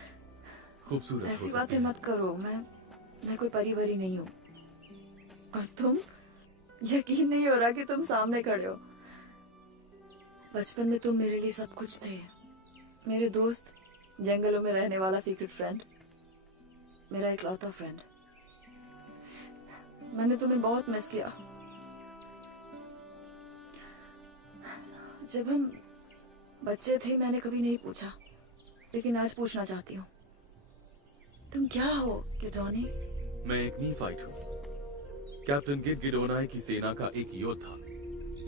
खूबसूरत हो ऐसी सकती बातें है। मत करो, मैं कोई परी वरी नहीं हूँ। और तुम, यकीन नहीं हो रहा कि तुम सामने खड़े हो। बचपन में तुम मेरे लिए सब कुछ थे, मेरे दोस्त, जंगलों में रहने वाला सीक्रेट फ्रेंड, मेरा इकलौता फ्रेंड। मैंने तुम्हें बहुत मिस किया। जब हम बच्चे थे मैंने कभी नहीं पूछा, लेकिन आज पूछना चाहती हूँ, तुम क्या हो गिडोनी? मैं एक नीफाइट हूँ, कैप्टन गिड गिडोनाई की सेना का एक योद्धा।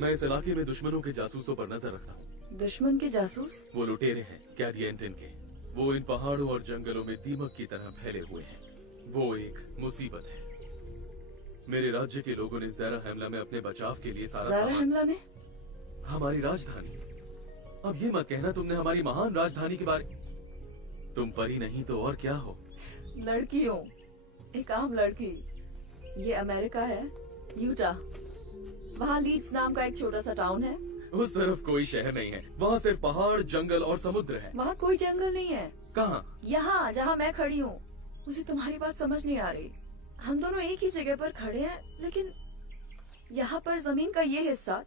मैं इस इलाके में दुश्मनों के जासूसों पर नजर रखता हूँ। दुश्मन के जासूस? वो लुटेरे हैं कैडियंटन के। वो इन पहाड़ों और जंगलों में दीमक की तरह फैले हुए हैं। वो एक मुसीबत है। मेरे राज्य के लोगों ने ज़रा हमला में अपने बचाव के लिए सारा ज़रा हमला में? हमारी राजधानी। अब ये मत कहना तुमने हमारी महान राजधानी के बारे। तुम परी नहीं तो और क्या हो? लड़की हूँ, एक आम लड़की। ये अमेरिका है, यूटा। वहाँ लीड्स नाम का एक छोटा सा टाउन है। उस तरफ कोई शहर नहीं है, वहाँ सिर्फ पहाड़, जंगल और समुद्र है। वहाँ कोई जंगल नहीं है। कहाँ? यहाँ जहाँ मैं खड़ी हूँ। मुझे तुम्हारी बात समझ नहीं आ रही। हम दोनों एक ही जगह पर खड़े हैं, लेकिन यहाँ पर जमीन का ये हिस्सा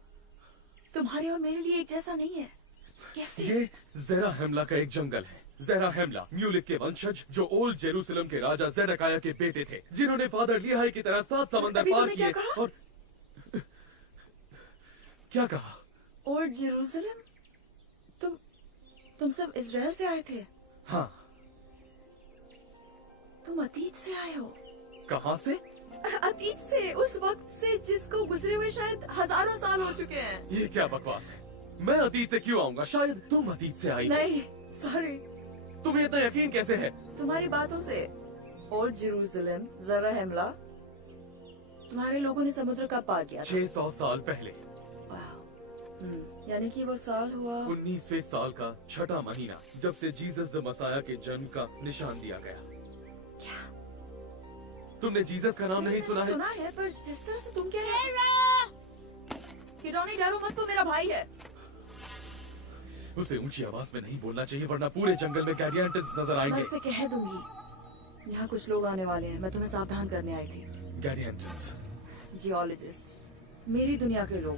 तुम्हारे और मेरे लिए एक जैसा नहीं है। कैसे? ये ज़रा हमला का एक जंगल है। ज़रा हमला म्यूलिक के वंशज, जो ओल्ड जेरूसलम के राजा ज़ेडेकिया के बेटे थे, जिन्होंने फादर लिहाई की तरह 7 समंदर पार किए। और क्या कहा? Old Jerusalem? तुम सब इजराइल से आए थे? हाँ। तुम अतीत से आए हो? कहाँ से? अतीत से, उस वक्त से जिसको गुजरे हुए शायद हजारों साल हो चुके हैं। ये क्या बकवास है? मैं अतीत से क्यों आऊंगा? शायद तुम अतीत से आई। नहीं, सॉरी। तुम्हें इतना यकीन कैसे है? तुम्हारी बातों से। ओल्ड जेरूसलम, ज़रा हमला, तुम्हारे लोगों ने समुद्र का पार किया था। 600 साल पहले। यानी कि वो साल हुआ 19वें साल का छठा महीना, जब से जीसस द मसाया के जन्म का निशान दिया गया। क्या? तुमने जीसस का नाम नहीं सुना है? सुना है, पर जिस तरह से तुम कह रहे हो। गिडोनी, डरो मत, तो मेरा भाई है। उसे ऊंची आवाज में नहीं बोलना चाहिए, वरना पूरे जंगल में गैरियंटन्स नजर आएंगे। मैं उसे कह दूंगी। यहाँ कुछ लोग आने वाले हैं, मैं तुम्हें सावधान करने आई थी। गैरियंटन्स? जियोलॉजिस्ट, मेरी दुनिया के लोग।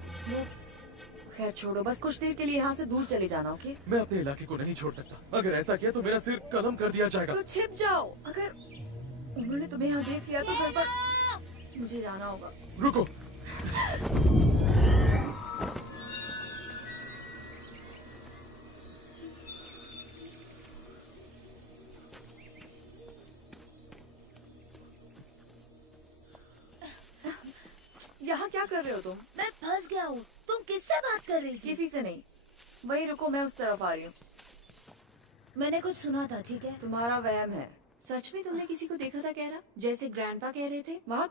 खैर छोड़ो, बस कुछ देर के लिए यहाँ से दूर चले जाना, ओके? मैं अपने इलाके को नहीं छोड़ सकता। अगर ऐसा किया तो मेरा सिर कलम कर दिया जाएगा। तो छिप जाओ। अगर उन्होंने तुम्हें यहाँ देख लिया तो घर पर मुझे जाना होगा। रुको। यहाँ क्या कर रहे हो तुम? मैं फंस गया हूँ। तुम किससे बात कर रही थी? किसी से नहीं। वही रुको, मैं उस तरफ आ रही हूँ। मैंने कुछ सुना था, ठीक है? तुम्हारा वहम है। सच में तुमने किसी को देखा था कह रहा, जैसे ग्रैंडपा कह रहे थे? वहाँ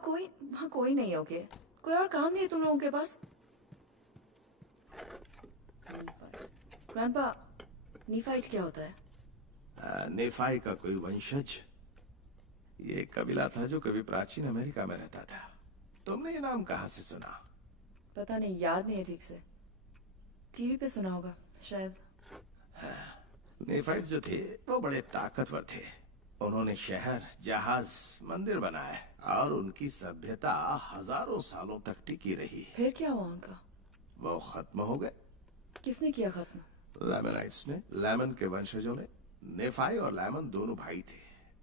कोई नहीं। ओके, कोई और काम नहीं है तुम लोगों के पास? ग्रैंडपा, नीफाइट क्या होता है? नेफाई का कोई वंशज। ये कबीला था जो कभी प्राचीन अमेरिका में रहता था। तुमने ये नाम कहाँ से सुना? पता नहीं, याद नहीं है ठीक से। टीवी पे सुना होगा शायद। नेफाइट जो थे वो बड़े ताकतवर थे। उन्होंने शहर, जहाज, मंदिर बनाए और उनकी सभ्यता हजारों सालों तक टिकी रही। फिर क्या हुआ उनका? वो खत्म हो गए। किसने किया खत्म? लेमनाइट्स ने। लेमन के वंशजों ने। नेफाई और लेमन दोनों भाई थे,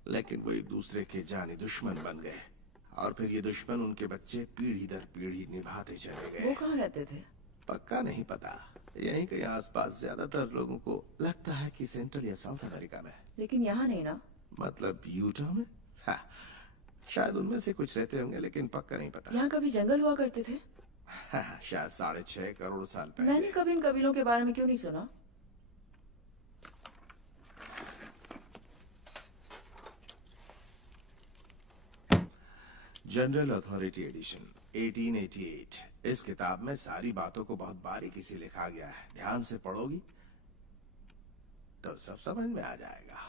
लेकिन वो एक दूसरे के जानी दुश्मन बन गए। और फिर ये दुश्मन उनके बच्चे पीढ़ी दर पीढ़ी निभाते चले गए। वो कहाँ रहते थे? पक्का नहीं पता। यहीं कहीं आसपास ज्यादातर लोगों को लगता है कि सेंट्रल या साउथ अमेरिका में। लेकिन यहाँ नहीं ना? मतलब यूटा में? हाँ, शायद उनमें से कुछ रहते होंगे, लेकिन पक्का नहीं पता। यहाँ कभी जंगल हुआ करते थे? हाँ, शायद 6.5 करोड़ साल पहले। मैंने कभी इन कबीलों के बारे में क्यों नहीं सुना? General authority edition 1888। इस किताब में सारी बातों को बहुत बारीकी से लिखा गया है। ध्यान से पढ़ोगी तो सब समझ में आ जाएगा।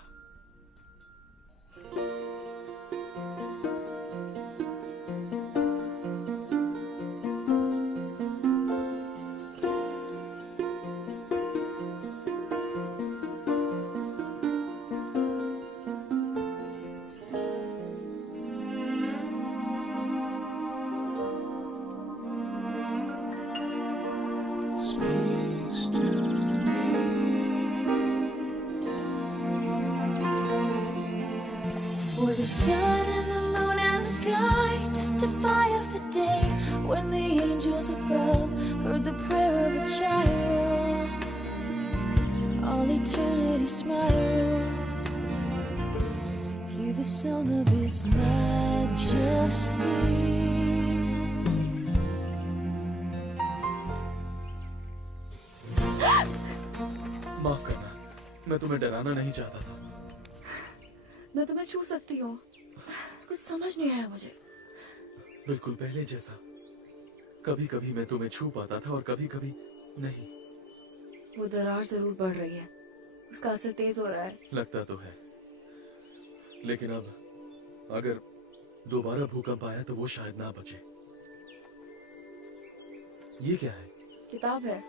Speaks to For the sun and the moon and the sky testify of the day when the angels above heard the prayer of a child. All eternity smile, hear the song of His majesty. माफ करना, मैं तुम्हें डराना नहीं चाहता था। मैं तुम्हें छू सकती हूँ। कुछ समझ नहीं आया मुझे। बिल्कुल पहले जैसा। कभी कभी मैं तुम्हें छू पाता था और कभी कभी नहीं। वो दरार जरूर बढ़ रही है, उसका असर तेज हो रहा है। लगता तो है, लेकिन अब अगर दोबारा भूकंप आया तो वो शायद ना बचे। ये क्या है? किताब है,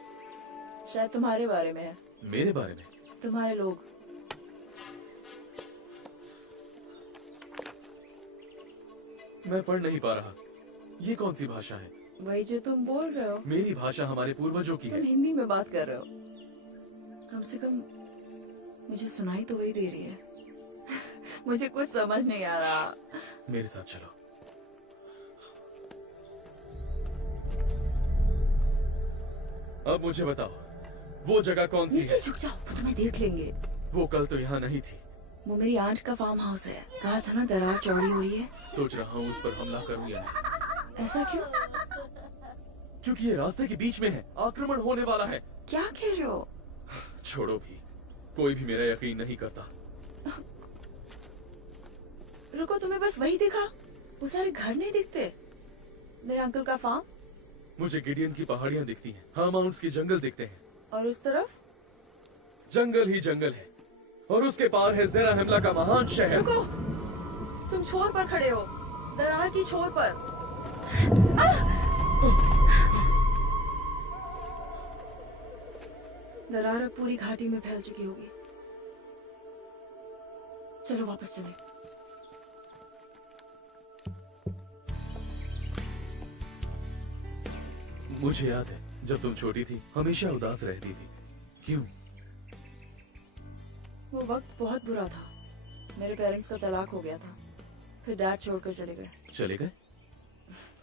शायद तुम्हारे बारे में है। मेरे बारे में? तुम्हारे लोग। मैं पढ़ नहीं पा रहा। ये कौन सी भाषा है? वही जो तुम बोल रहे हो। मेरी भाषा हमारे पूर्वजों की है। तुम हिंदी में बात कर रहे हो। कम से कम मुझे सुनाई तो वही दे रही है। मुझे कुछ समझ नहीं आ रहा। मेरे साथ चलो। अब मुझे बताओ, वो जगह कौन सी है? रुक जाओ, तुम्हें देख लेंगे। वो कल तो यहाँ नहीं थी। वो मेरी आंट का फार्म हाउस है। कहा था ना दरार चौड़ी हो रही है। सोच रहा हूँ उस पर हमला करूँ या नहीं। ऐसा क्यों? क्योंकि ये रास्ते के बीच में है, आक्रमण होने वाला है। क्या कह रहे हो? छोड़ो भी, कोई भी मेरा यकीन नहीं करता। रुको, तुम्हें बस वही दिखा? वो सारे घर नहीं दिखते? मेरे अंकल का फार्म? मुझे गिडियन की पहाड़ियाँ दिखती हैं, हाँ माउंट्स के जंगल दिखते हैं। और उस तरफ? जंगल ही जंगल है, और उसके पार है ज़ेरा हिमला का महान शहर। रुको, तुम छोर पर खड़े हो, दरार की छोर पर। दरार अब पूरी घाटी में फैल चुकी होगी। चलो वापस चलें। मुझे याद है जब तुम छोटी थी हमेशा उदास रहती थी। क्यों? वो वक्त बहुत बुरा था। मेरे पेरेंट्स का तलाक हो गया था, फिर डैड छोड़कर चले गए। चले गए?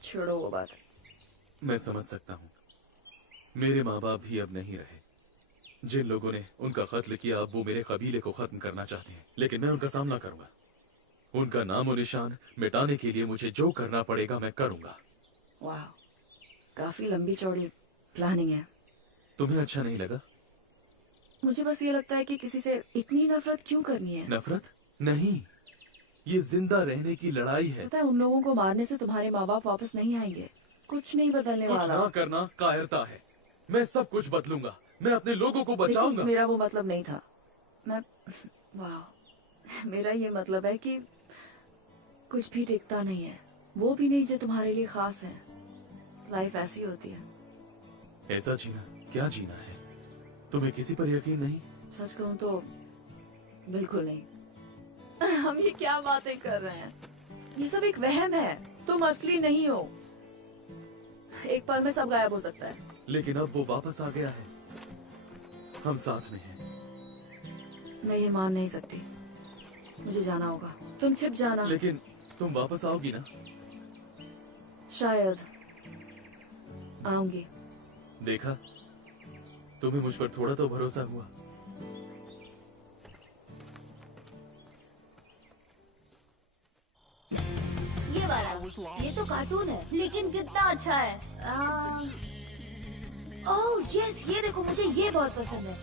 छोड़ो वो बात। मैं समझ सकता हूँ। मेरे माँ बाप भी अब नहीं रहे। जिन लोगों ने उनका कत्ल किया अब वो मेरे कबीले को खत्म करना चाहते हैं, लेकिन मैं उनका सामना करूंगा। उनका नामो निशान मिटाने के लिए मुझे जो करना पड़ेगा मैं करूंगा। वाह, काफी लंबी चौड़ी प्लानिंग है। तुम्हें अच्छा नहीं लगा? मुझे बस ये लगता है कि किसी से इतनी नफरत क्यों करनी है? नफरत नहीं, ये जिंदा रहने की लड़ाई है। पता है, उन लोगों को मारने से तुम्हारे माँ बाप वापस नहीं आएंगे। कुछ नहीं बदलने कुछ वाला। ना करना कायरता है। मैं सब कुछ बदलूंगा। मैं अपने लोगों को बचाऊंगा। मेरा वो मतलब नहीं था। वाह, मेरा ये मतलब है कि कुछ भी टिकता नहीं है, वो भी नहीं जो तुम्हारे लिए खास है। लाइफ ऐसी होती है। ऐसा जीना क्या जीना है? तुम्हें किसी पर यकीन नहीं? सच कहूँ तो बिल्कुल नहीं। हम ये क्या बातें कर रहे हैं? ये सब एक वहम है। तुम असली नहीं हो। एक पल में सब गायब हो सकता है। लेकिन अब वो वापस आ गया है। हम साथ में हैं। मैं ये मान नहीं सकती। मुझे जाना होगा। तुम छिप जाना। लेकिन तुम वापस आओगी ना? शायद आऊंगी। देखा, तुम्हें मुझ पर थोड़ा तो भरोसा हुआ। ये वाला, ये तो कार्टून है, लेकिन कितना अच्छा है। ओह यस, ये देखो, मुझे ये बहुत पसंद है।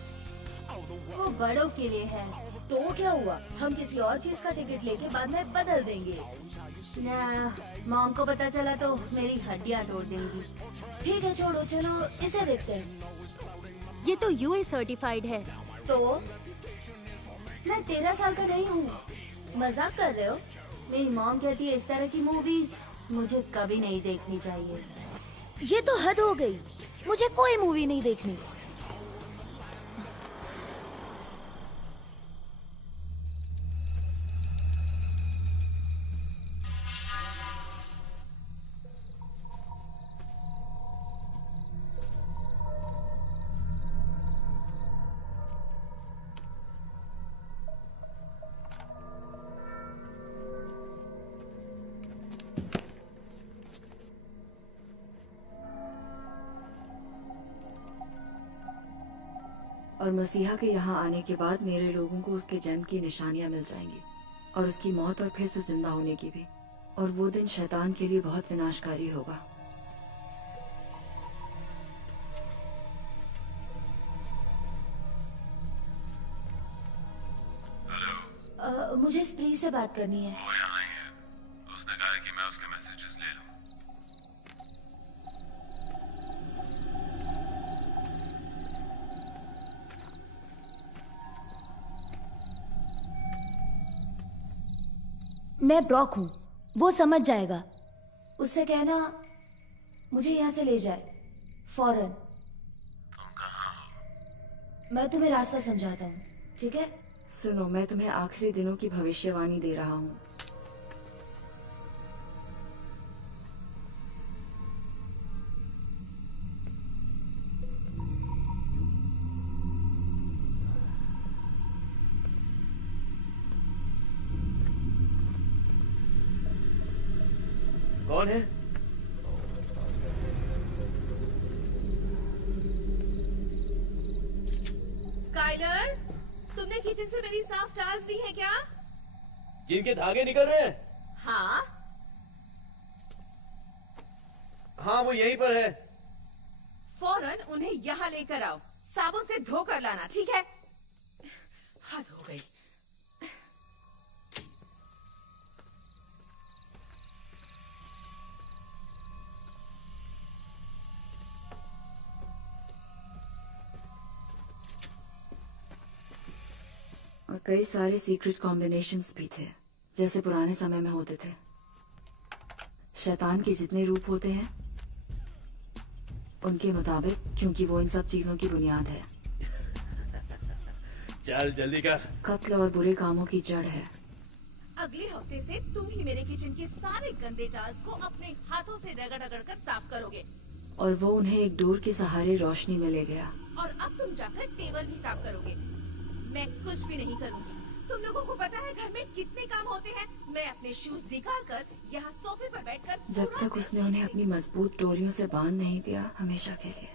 वो बड़ों के लिए है, तो क्या हुआ, हम किसी और चीज का टिकट लेके बाद में बदल देंगे। ना, मॉम को पता चला तो मेरी हड्डियां तोड़ देंगी। ठीक है छोड़ो, चलो इसे देखते हैं। ये तो यूए सर्टिफाइड है। तो मैं 13 साल का नहीं हूँ, मजाक कर रहे हो? मेरी मॉम कहती है इस तरह की मूवीज मुझे कभी नहीं देखनी चाहिए। ये तो हद हो गई, मुझे कोई मूवी नहीं देखनी। और मसीहा के यहाँ आने के बाद मेरे लोगों को उसके जन्म की निशानियां मिल जाएंगी और उसकी मौत और फिर से जिंदा होने की भी। और वो दिन शैतान के लिए बहुत विनाशकारी होगा। मुझे स्प्री से बात करनी है। वो यहाँ ही है। उसने कहा है कि मैं उसके मैसेजेस ले लूं। मैं ब्रॉक हूँ, वो समझ जाएगा। उससे कहना मुझे यहाँ से ले जाए फौरन। तुम कहाँ हो? मैं तुम्हें रास्ता समझाता हूँ, ठीक है? सुनो, मैं तुम्हें आखिरी दिनों की भविष्यवाणी दे रहा हूँ। कौन है? स्काइलर, तुमने किचन से मेरी साफ टाल्स ली है क्या? जिनके धागे निकल रहे हैं? हाँ। हाँ, वो यहीं पर है। फौरन उन्हें यहाँ लेकर आओ, साबुन से धोकर लाना, ठीक है? हद हो गई। और कई सारे सीक्रेट कॉम्बिनेशंस भी थे, जैसे पुराने समय में होते थे। शैतान के जितने रूप होते हैं उनके मुताबिक, क्योंकि वो इन सब चीजों की बुनियाद है। चल जल्दी कर। कत्ल और बुरे कामों की जड़ है। अगले हफ्ते से तुम ही मेरे किचन के सारे गंदे टाल्स को अपने हाथों से रगड़-रगड़ कर साफ करोगे। और वो उन्हें एक डोर के सहारे रोशनी में ले गया। और अब तुम जाकर टेबल भी साफ करोगे। मैं कुछ भी नहीं करूंगी। तुम लोगों को पता है घर में कितने काम होते हैं। मैं अपने शूज दिखा कर यहाँ सोफे पर बैठकर जब तक उसने उन्हें अपनी मजबूत डोरियों से बांध नहीं दिया, हमेशा के लिए।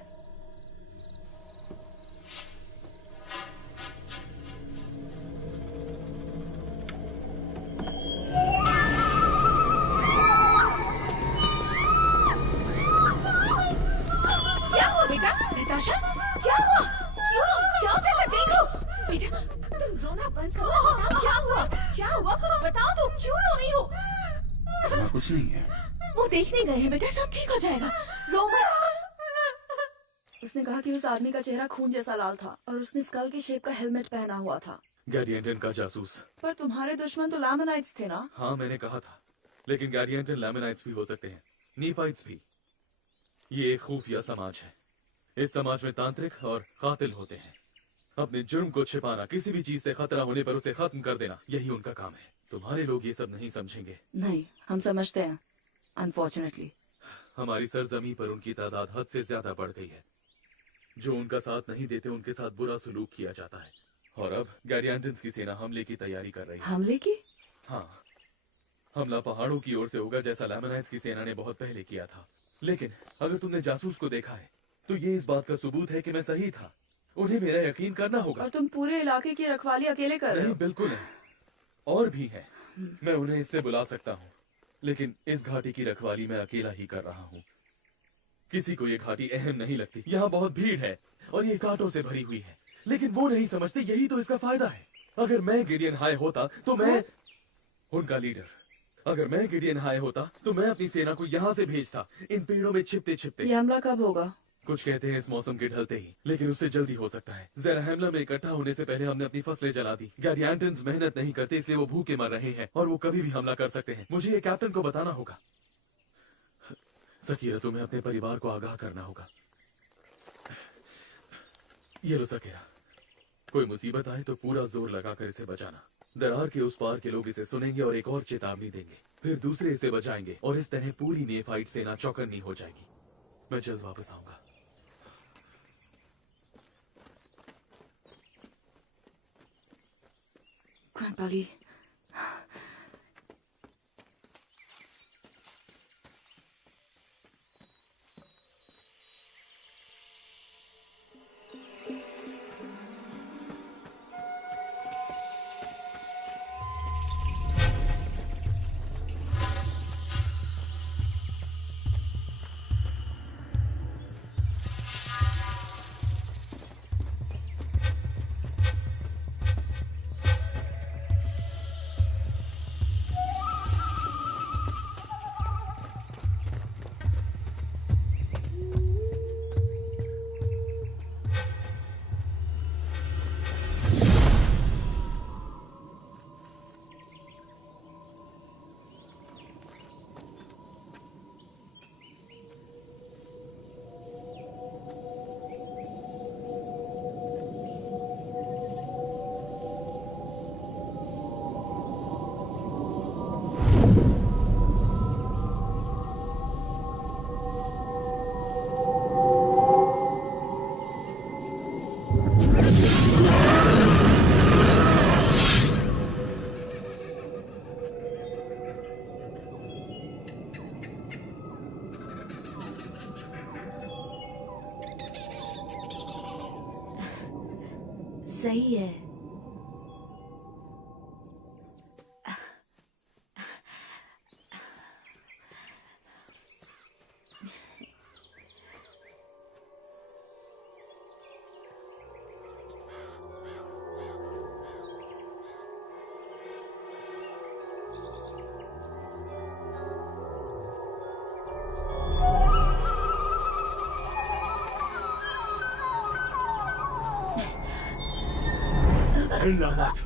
क्या हुआ बेटा? नताशा, क्या हुआ? क्यों? जाओ चलो देखो। बेटा, तुम रोना बंद करो। बताओ क्या हुआ? क्या हुआ? बताओ तो, क्यों रो रही हो? वहाँ कुछ नहीं है। वो देखने गए हैं बेटा, सब ठीक हो जाएगा। रो मत। उसने कहा कि उस आदमी का चेहरा खून जैसा लाल था और उसने स्कल की शेप का हेलमेट पहना हुआ था। गैरिएंटन का जासूस। पर तुम्हारे दुश्मन तो लैमनाइट्स थे ना? हाँ, मैंने कहा था, लेकिन गैरिएंटन लैमनाइट्स भी हो सकते हैं, नीफाइट्स भी। ये एक खुफिया समाज है। इस समाज में तांत्रिक और कातिल होते हैं। अपने जुर्म को छिपाना, किसी भी चीज से खतरा होने पर उसे खत्म कर देना, यही उनका काम है। तुम्हारे लोग ये सब नहीं समझेंगे। नहीं, हम समझते हैं। अनफॉर्चुनेटली हमारी सरजमी पर उनकी तादाद हद से ज्यादा बढ़ गई है। जो उनका साथ नहीं देते उनके साथ बुरा सलूक किया जाता है। और अब गैरिएंटन्स की सेना हमले की तैयारी कर रही है। हमले की? हाँ, हमला पहाड़ों की ओर से होगा, जैसा लैमनाइट्स की सेना ने बहुत पहले किया था। लेकिन अगर तुमने जासूस को देखा है तो ये इस बात का सबूत है कि मैं सही था। उन्हें मेरा यकीन करना होगा। और तुम पूरे इलाके की रखवाली अकेले कर रहे हो? नहीं, बिल्कुल नहीं। और भी है। मैं उन्हें इससे बुला सकता हूँ, लेकिन इस घाटी की रखवाली मैं अकेला ही कर रहा हूँ। किसी को ये घाटी अहम नहीं लगती। यहाँ बहुत भीड़ है और ये कांटों से भरी हुई है, लेकिन वो नहीं समझते यही तो इसका फायदा है। अगर मैं गिडियन हाई होता तो मैं उनका लीडर। अगर मैं गिडियन हाई होता तो मैं अपनी सेना को यहाँ से भेजता, इन पेड़ों में छिपते छिपते। ये हमला कब होगा? कुछ कहते हैं इस मौसम के ढलते ही, लेकिन उससे जल्दी हो सकता है। ज़राहमला में इकट्ठा होने से पहले हमने अपनी फसलें जला दी। गार्डियंटन्स मेहनत नहीं करते, इसलिए वो भूखे मर रहे हैं और वो कभी भी हमला कर सकते हैं। मुझे ये कैप्टन को बताना होगा। सकीरा, तुम्हें अपने परिवार को आगाह करना होगा। ये लो सकीरा, कोई मुसीबत आए तो पूरा जोर लगाकर इसे बचाना। दरार के उस पार के लोग इसे सुनेंगे और एक और चेतावनी देंगे, फिर दूसरे इसे बचाएंगे और इस तरह पूरी नेफाइट सेना चौकन्नी हो जाएगी। मैं जल्द वापस आऊंगा। ग्रैंडपा ली, सही है। हिलना मत,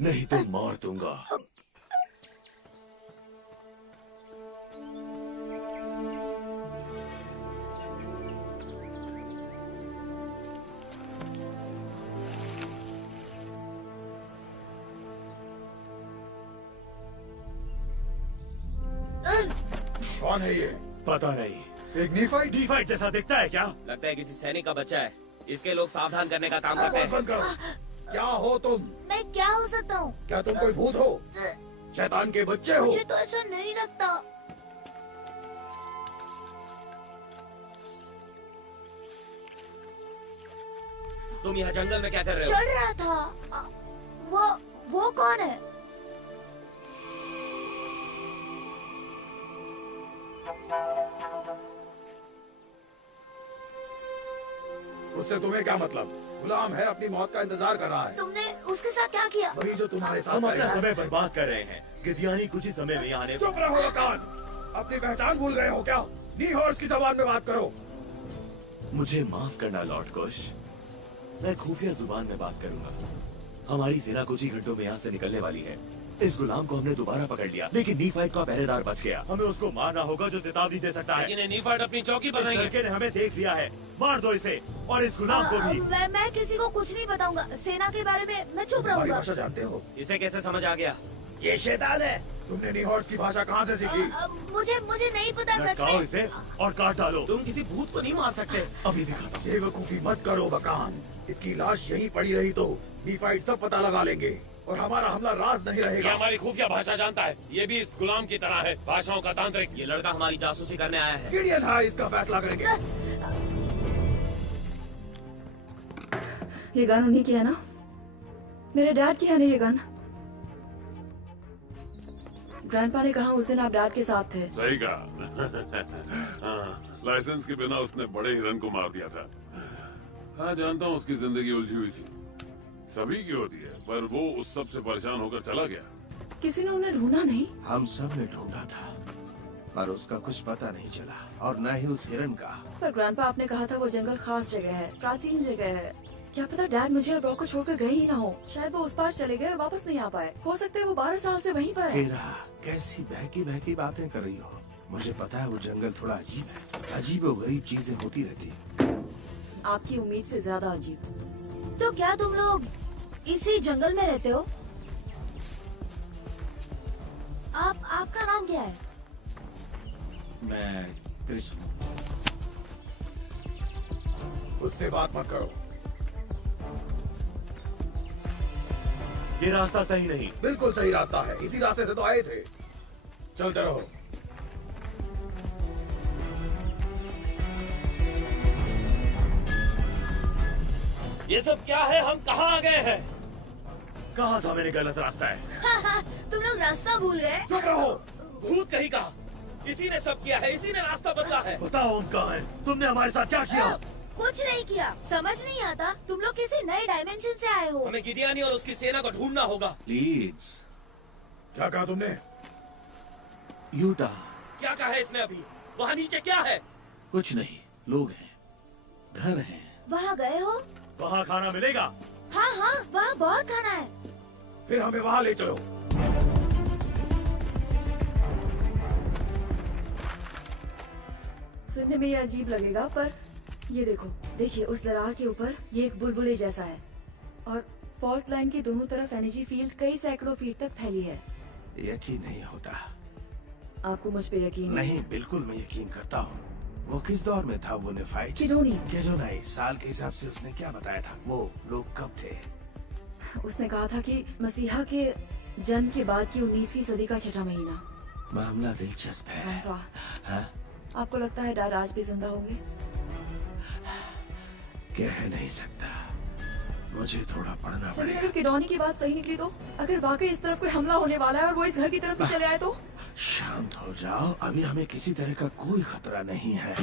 नहीं तो मार दूंगा। कौन है ये? पता नहीं। एक नीफाइट जैसा दिखता है क्या? लगता है किसी सैनिक का बच्चा है। इसके लोग सावधान करने का काम करते हैं। क्या हो तुम? मैं क्या हो सकता हूँ? क्या तुम कोई भूत हो? शैतान के बच्चे हो? मुझे तो ऐसा नहीं लगता। तुम यहाँ जंगल में क्या कर रहे हो? चल रहा था। वो कौन है? उससे तुम्हें क्या मतलब? गुलाम है, अपनी मौत का इंतजार कर रहा है। तुमने उसके साथ क्या किया? वही जो तुम्हारे साथ हम अपना करेगा। समय बर्बाद कर रहे हैं। गिदियानी कुछ ही समय में यहाँ आने। चुप रहो कान। अपनी पहचान भूल गए हो क्या? नी हॉर्स की जबान में बात करो। मुझे माफ करना लॉर्ड कुश, मैं खुफिया जुबान में बात करूंगा। हमारी सेना कुछ ही घंटों में यहाँ से निकलने वाली है। इस गुलाम को हमने दोबारा पकड़ लिया, लेकिन नीफाइट का पहरेदार बच गया। हमें उसको मारना होगा जो चेतावनी दे सकता है। लेकिन नीफाइट अपनी चौकी बनाएंगे। लड़के ने हमें देख लिया है। मार दो इसे और इस गुलाम को भी। मैं किसी को कुछ नहीं बताऊंगा। सेना के बारे में मैं चुप रहूंगा। भाषा जानते हो? इसे कैसे समझ आ गया? ये शैतान है। तुमने नी हॉर्स की भाषा कहाँ से सीखी? मुझे नहीं पता सच लटकाओ में। इसे और काट डालो। तुम किसी भूत को नहीं मार सकते। अभी दिखाता हूँ। बेवकूफी मत करो बकान। इसकी लाश यहीं पड़ी रही तो नीफाइट सब पता लगा लेंगे और हमारा हमला राज नहीं ये रहेगा। हमारी खुफिया भाषा जानता है। ये भी इस गुलाम की तरह है, भाषाओं का तांत्रिक। ये लड़का हमारी जासूसी करने आया है। गिडियन हाई इसका फैसला करेंगे। ये गन उन्हीं की है ना? मेरे डैड की है ना ये गन? ग्रैंडपा ने कहा उस दिन आप डैड के साथ थे। सही कहा। हाँ, लाइसेंस के बिना उसने बड़े हिरन को मार दिया था। हाँ जानता हूँ, उसकी जिंदगी उलझी हुई थी। सभी की होती है, पर वो उस सब से परेशान होकर चला गया। किसी ने उन्हें ढूंढा नहीं? हम सब ने ढूंढा था, पर उसका कुछ पता नहीं चला, और न ही उस हिरन का। पर ग्रैंडपा आपने कहा था वो जंगल खास जगह है, प्राचीन जगह है। क्या पता डैड मुझे और ब्रॉक को छोड़कर गए ही ना हो। शायद वो उस पार चले गए और वापस नहीं आ पाए। हो सकता है वो 12 साल से वहीं पर है। हेरा, कैसी बहकी बहकी बातें कर रही हो। मुझे पता है वो जंगल थोड़ा अजीब है, अजीब और गरीब चीजें होती रहती है। आपकी उम्मीद से ज्यादा अजीब। तो क्या तुम लोग इसी जंगल में रहते हो? आपका नाम क्या है? मैं क्रिस हूँ। उससे बात मत करो। ये रास्ता सही नहीं। बिल्कुल सही रास्ता है, इसी रास्ते से तो आए थे। चलते रहो। ये सब क्या है? हम कहाँ आ गए हैं? कहा था मैंने गलत रास्ता है। तुम लोग रास्ता भूल गए? चुप रहो, भूत कहीं कहा। इसी ने सब किया है, इसी ने रास्ता बदला है। बताओ हम कहाँ हैं? तुमने हमारे साथ क्या किया? कुछ नहीं किया। समझ नहीं आता, तुम लोग किसी नए डायमेंशन से आए हो। हमें गिडियानी और उसकी सेना को ढूंढना होगा। प्लीज। क्या कहा तुमने? यूटा। क्या कहा है इसने अभी? वहाँ नीचे क्या है? कुछ नहीं, लोग हैं, घर हैं। वहाँ गए हो? वहाँ खाना मिलेगा? हाँ हाँ, वहाँ बहुत खाना है। फिर हमें वहाँ ले चलो। सुनने में ये अजीब लगेगा, पर ये देखो, देखिए उस दरार के ऊपर ये एक बुलबुले जैसा है, और फॉल्ट लाइन के दोनों तरफ एनर्जी फील्ड कई सैकड़ों फीट तक फैली है। यकीन नहीं होता। आपको मुझ पे यकीन नहीं? बिल्कुल मैं यकीन करता हूँ। वो किस दौर में था वो नेफाइट? किडोनी। साल के हिसाब से उसने क्या बताया था? वो लोग कब थे? उसने कहा था कि मसीहा के जन्म के बाद की 19वीं सदी का छठा महीना। मामला दिलचस्प है। हाँ? आपको लगता है डैड आज भी जिंदा होंगे? कह नहीं सकता, मुझे थोड़ा पढ़ना पड़ेगा। अगर किडोनी की बात सही निकली तो, अगर वाकई इस तरफ कोई हमला होने वाला है और वो इस घर की तरफ भी चले आए तो? शांत हो जाओ, अभी हमें किसी तरह का कोई खतरा नहीं है।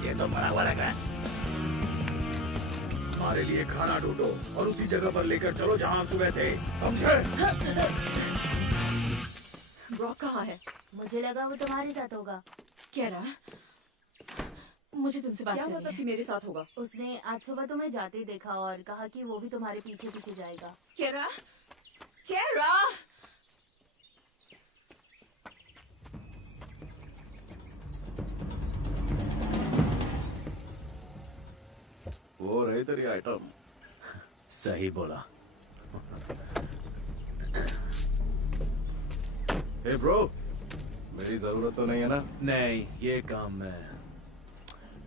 ये तो मरा हुआ लग रहा है। हमारे लिए खाना ढूंढो और उसी जगह पर लेकर चलो जहाँ हम सुबह थे, समझे? ब्रॉक कहाँ है? मुझे लगा वो तुम्हारे साथ होगा। क्या रहा? मुझे तुमसे बात क्या करनी मतलब है। कि मेरे साथ होगा? उसने आज सुबह तुम्हें जाते ही देखा और कहा कि वो भी तुम्हारे पीछे पीछे जाएगा। केरा, केरा। वो रही तेरी आइटम। सही बोला। हे ब्रो, मेरी जरूरत तो नहीं है ना? नहीं, ये काम मैं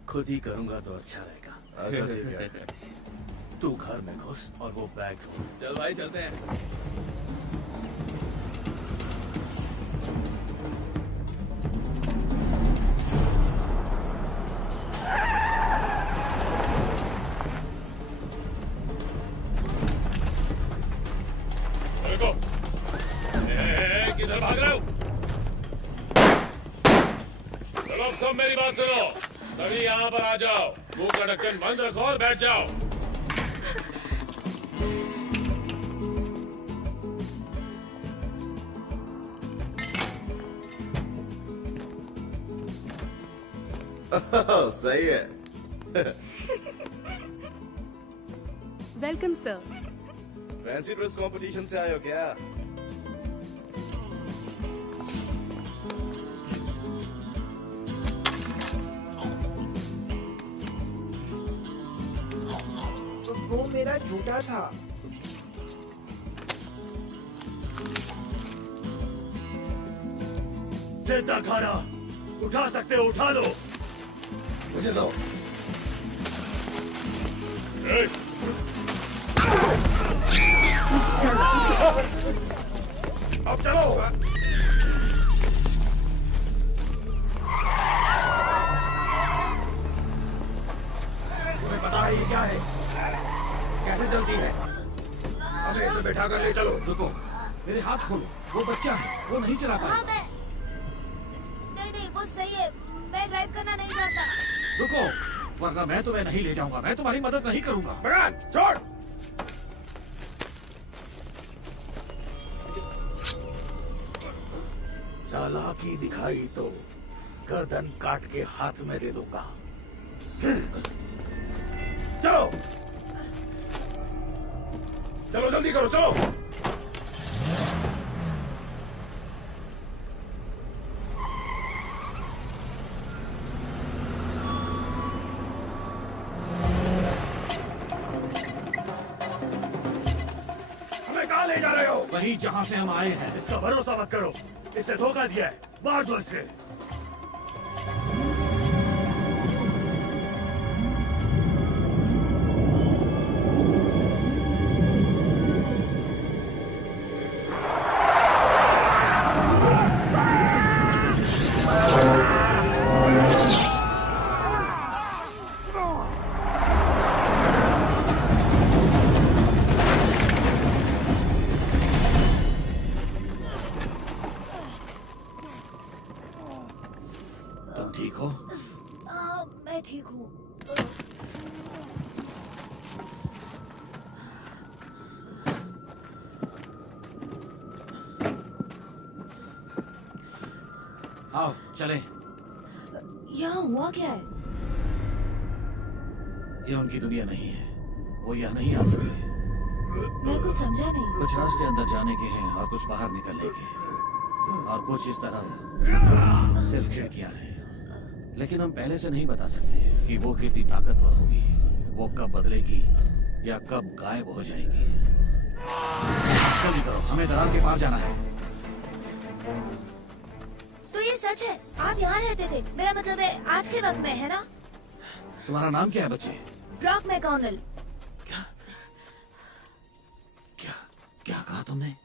खुद ही करूंगा तो अच्छा रहेगा। अच्छा ठीक है। तू घर में घुस और वो बैग ढूंढ। चल भाई चलते हैं। देखो, किधर भाग रहे हो? चलो अब सब मेरी बात सुनो। सभी यहाँ पर आ जाओ, मुंह का ढक्कन बंद रखो और बैठ जाओ। सही है। Welcome sir. Fancy dress competition से आए हो क्या? वो मेरा जूता था। जितना खाना उठा सकते हो उठा दो। मुझे दो। अब चलो। तुम्हें पता है ये क्या है? कैसे चलती है? अबे इसे बैठा कर ले चलो। रुको, मेरे हाथ खोलो। वो बच्चा है, वो नहीं चला पाएगा। हाँ, नहीं वो सही है, मैं ड्राइव करना नहीं चाहता। रुको, वरना मैं तुम्हें नहीं ले जाऊंगा। मैं तुम्हारी मदद नहीं करूंगा। भगवान, छोड़। चालाकी दिखाई तो गर्दन काट के हाथ में दे दूंगा। चलो चलो जल्दी करो चलो। हमें कहाँ ले जा रहे हो? वहीं जहाँ से हम आए हैं। इसका भरोसा मत करो, इसने धोखा दिया है। मार दो इसे। मैं ठीक हूँ। आओ चले। यहाँ हुआ क्या है? ये उनकी दुनिया नहीं है, वो यहाँ नहीं आ सकते। मैं कुछ समझा नहीं। कुछ रास्ते अंदर जाने के हैं और कुछ बाहर निकलने के, और कुछ इस तरह सिर्फ खिड़कियां हैं। लेकिन हम पहले से नहीं बता सकते कि वो कितनी ताकतवर होगी, वो कब बदलेगी या कब गायब हो जाएगी। जल्दी करो, हमें दरार के पार जाना है। तो ये सच है, आप यहाँ रहते थे? मेरा मतलब है आज के वक्त में, है ना? तुम्हारा नाम क्या है बच्चे? ब्रॉक मैकॉनल। क्या कहा तुमने?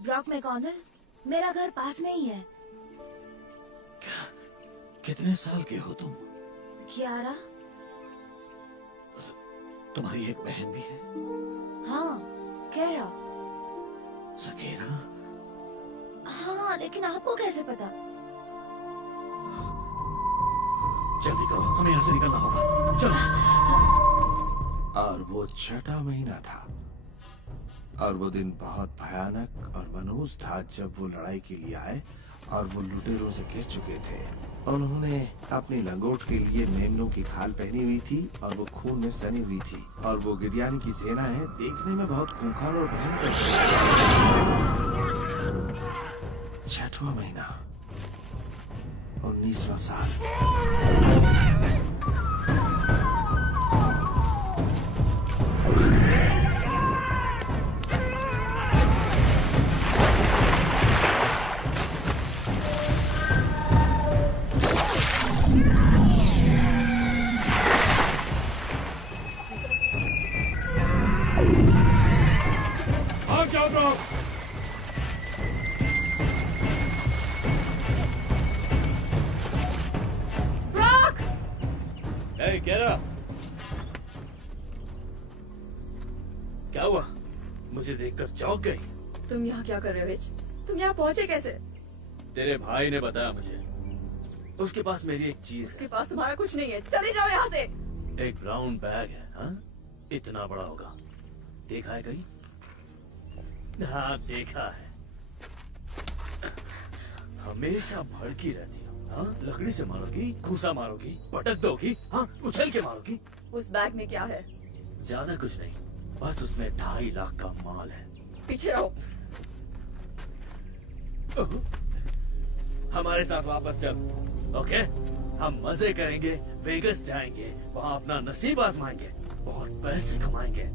ब्रॉक मैकॉनल, मेरा घर पास में ही है। कितने साल के हो तुम? 11। तुम्हारी एक बहन भी है? हाँ, केरा। सकेरा? हाँ, लेकिन आपको कैसे पता? जल्दी करो, हमें यहाँ से निकलना होगा। चलो। और वो 6वां महीना था, और वो दिन बहुत भयानक और मनहूस था जब वो लड़ाई के लिए आए और वो लुटेरों से घिर चुके थे। उन्होंने अपनी लंगोट के लिए मेमनों की खाल पहनी हुई थी और वो खून में सनी हुई थी, और वो गिरयानी की सेना है, देखने में बहुत खूंखार और भयंकर। 6वां महीना, 19वां साल। क्या हुआ? मुझे देखकर चौंक गई। तुम यहाँ क्या कर रहे हो हिच? तुम यहाँ पहुँचे कैसे? तेरे भाई ने बताया मुझे। उसके पास मेरी एक चीज उसके पास तुम्हारा कुछ नहीं है, चले जाओ यहाँ से। है। एक ब्राउन बैग है। हाँ? इतना बड़ा होगा। देखा है कहीं? हाँ देखा है। हमेशा भड़की रहती हो। हाँ? लकड़ी से मारोगी, घूसा मारोगी, पटक दोगी, हाँ उछल के मारोगी। उस बैग में क्या है? ज्यादा कुछ नहीं, बस उसमें 2.5 लाख का माल है। पीछे रहो। हमारे साथ वापस चल, ओके? हम मजे करेंगे, वेगस जाएंगे, वहाँ अपना नसीब आजमाएंगे। बहुत पैसे कमाएंगे।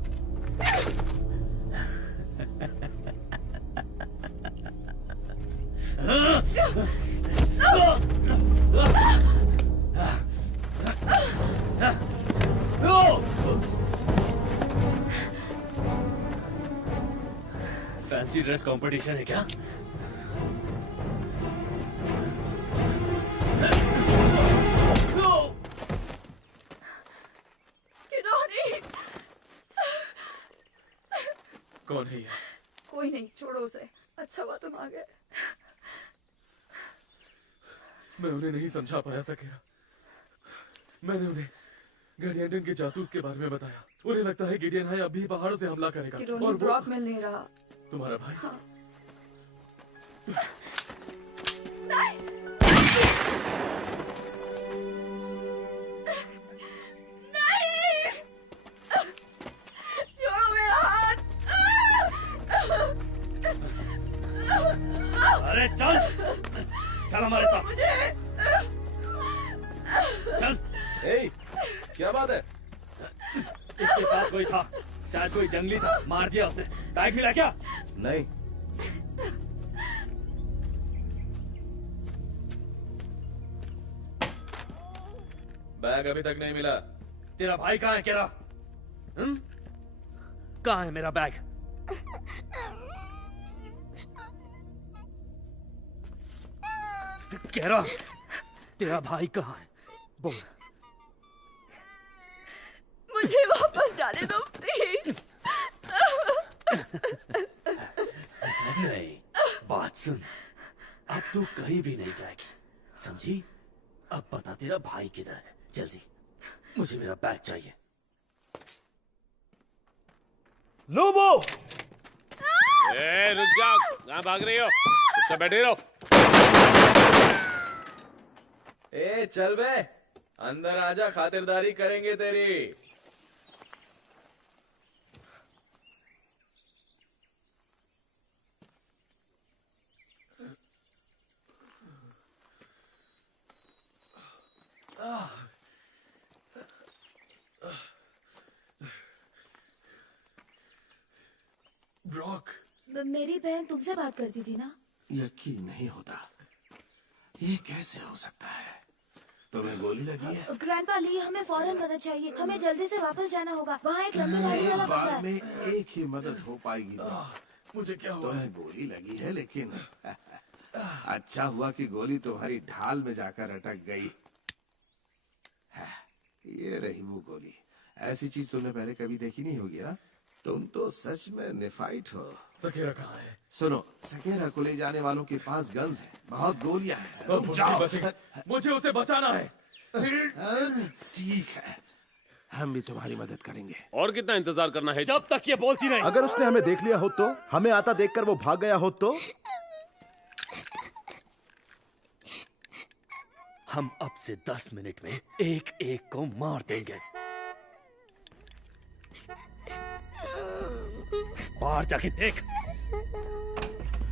फैंसी ड्रेस कंपटीशन है क्या? कौन है ये? कोई नहीं, छोड़ो उसे। अच्छा हुआ तुम आ गए। मैं उन्हें नहीं समझा पाया सकेरा। मैंने उन्हें गार्डियन के जासूस के बारे में बताया। उन्हें लगता है गिडियन हाई अभी पहाड़ों से हमला करेगा। और ब्रॉक मिल नहीं रहा। तुम्हारा भाई? हाँ। छोड़ो मेरा हाथ। अरे चल, चल हमारे साथ। चल। ए, क्या बात है? इसके साथ कोई था, शायद कोई जंगली था, मार दिया उसे। बैग मिला क्या? नहीं। बैग अभी तक नहीं मिला। तेरा भाई कहाँ है केरा? कहाँ है मेरा बैग? केरा, तेरा भाई कहाँ है? बोल। मुझे वापस जाने दो प्लीज। नहीं, बात सुन। अब तू कहीं भी नहीं जाएगी, समझी? अब बता तेरा भाई किधर है? जल्दी, मुझे मेरा बैग चाहिए। लोबो! रुक जाओ, कहाँ भाग रही हो? चुपचाप बैठे रहो। ए चल बे, अंदर आजा, खातिरदारी करेंगे तेरी। ब्रॉक, मेरी बहन तुमसे बात करती थी ना? यकीन नहीं होता, ये कैसे हो सकता है? तुम्हें गोली लगी है? ग्रैंडपा ली, हमें फौरन मदद चाहिए। हमें जल्दी से वापस जाना होगा। वहाँ एक लंबी गाड़ी वाला बंदा है। में एक ही मदद हो पाएगी। मुझे क्या हुआ? तुम्हें गोली लगी है, लेकिन अच्छा हुआ कि गोली तुम्हारी ढाल में जाकर अटक गई। ये रही वो गोली। ऐसी चीज तुमने पहले कभी देखी नहीं होगी ना? तुम तो सच में निफाइट हो। सकेरा कहाँ है? सुनो, सकेरा को ले जाने वालों के पास गन्स है, बहुत गोलियां हैं। मुझे उसे बचाना है। ठीक है, हम भी तुम्हारी मदद करेंगे। और कितना इंतजार करना है? जब तक ये बोलती नहीं। अगर उसने हमें देख लिया हो तो, हमें आता देखकर वो भाग गया हो तो? हम अब से 10 मिनट में एक एक को मार देंगे। बाहर जाके देख।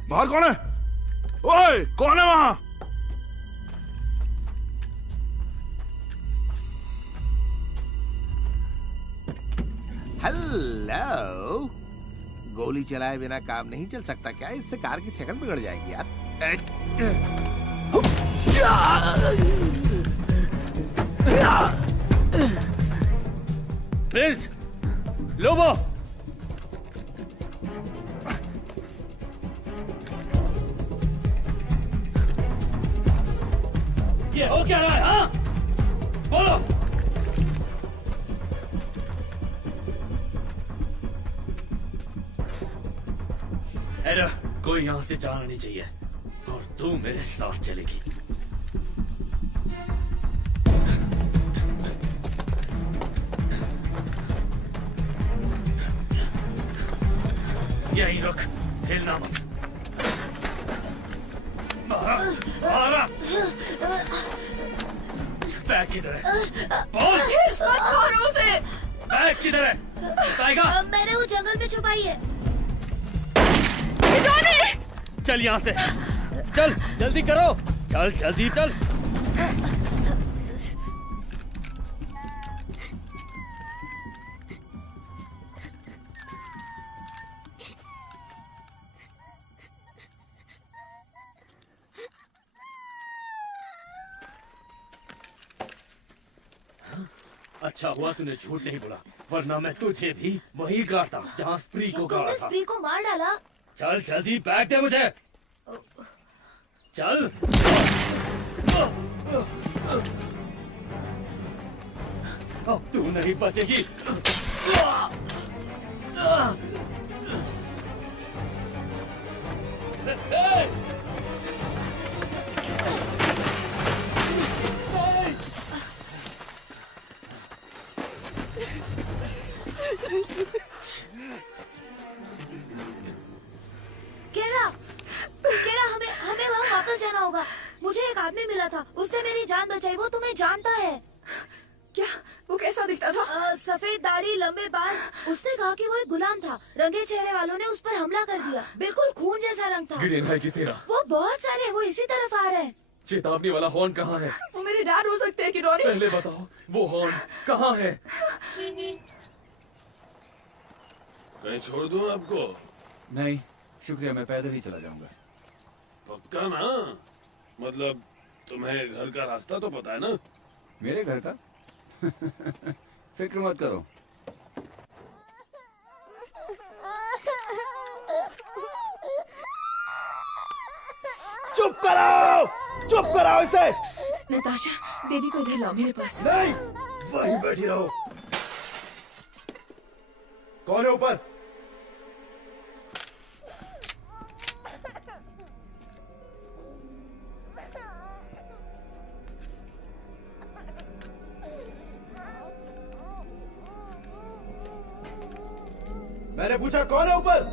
बाहर कौन है? ओए, कौन है वहां? हेलो, गोली चलाए बिना काम नहीं चल सकता क्या? इससे कार की शक्ल बिगड़ जाएगी यार। प्रिंस, लोबो, ये हो क्या रहा है? हाँ, बोलो। अरे कोई यहां से जाना नहीं चाहिए, और तू मेरे साथ चलेगी। यहीं रुक, हिलना मत। बैग किधर है? बोल। मत मारो उसे। बैग किधर है? बताएगा? मैंने वो जंगल में छुपाई है। चल यहाँ से, चल जल्दी करो, चल जल्दी चल। अच्छा हुआ तूने झूठ नहीं बोला, वरना मैं तुझे भी वही गाता जहाँ स्प्री को गाड़ा तुमने था। स्प्री को मार डाला। चल जल्दी बैग दे मुझे। चल। अब तू नहीं बचेगी। केरा, केरा, हमें वहाँ वापस जाना होगा। मुझे एक आदमी मिला था, उसने मेरी जान बचाई। वो तुम्हें जानता है क्या? वो कैसा दिखता था? सफेद दाढ़ी, लंबे बाल। उसने कहा कि वो एक गुलाम था। रंगे चेहरे वालों ने उस पर हमला कर दिया। बिल्कुल खून जैसा रंग था। गिडेन भाई की सेना। वो बहुत सारे, वो इसी तरफ आ रहे हैं। चेतावनी वाला हॉर्न कहाँ है? वो मेरे डैड हो सकते हैं किरोनी। पहले बताओ वो हॉर्न कहाँ है? कहीं छोड़ दूं आपको? नहीं शुक्रिया, मैं पैदल ही चला जाऊंगा। पक्का ना? मतलब तुम्हें घर का रास्ता तो पता है ना? मेरे घर का? फिक्र मत करो। चुप कराओ, चुप कराओ इसे। नताशा, बेबी को इधर लाओ मेरे पास। नहीं, वहीं बैठी रहो। कौन है ऊपर? मैंने पूछा कौन है ऊपर?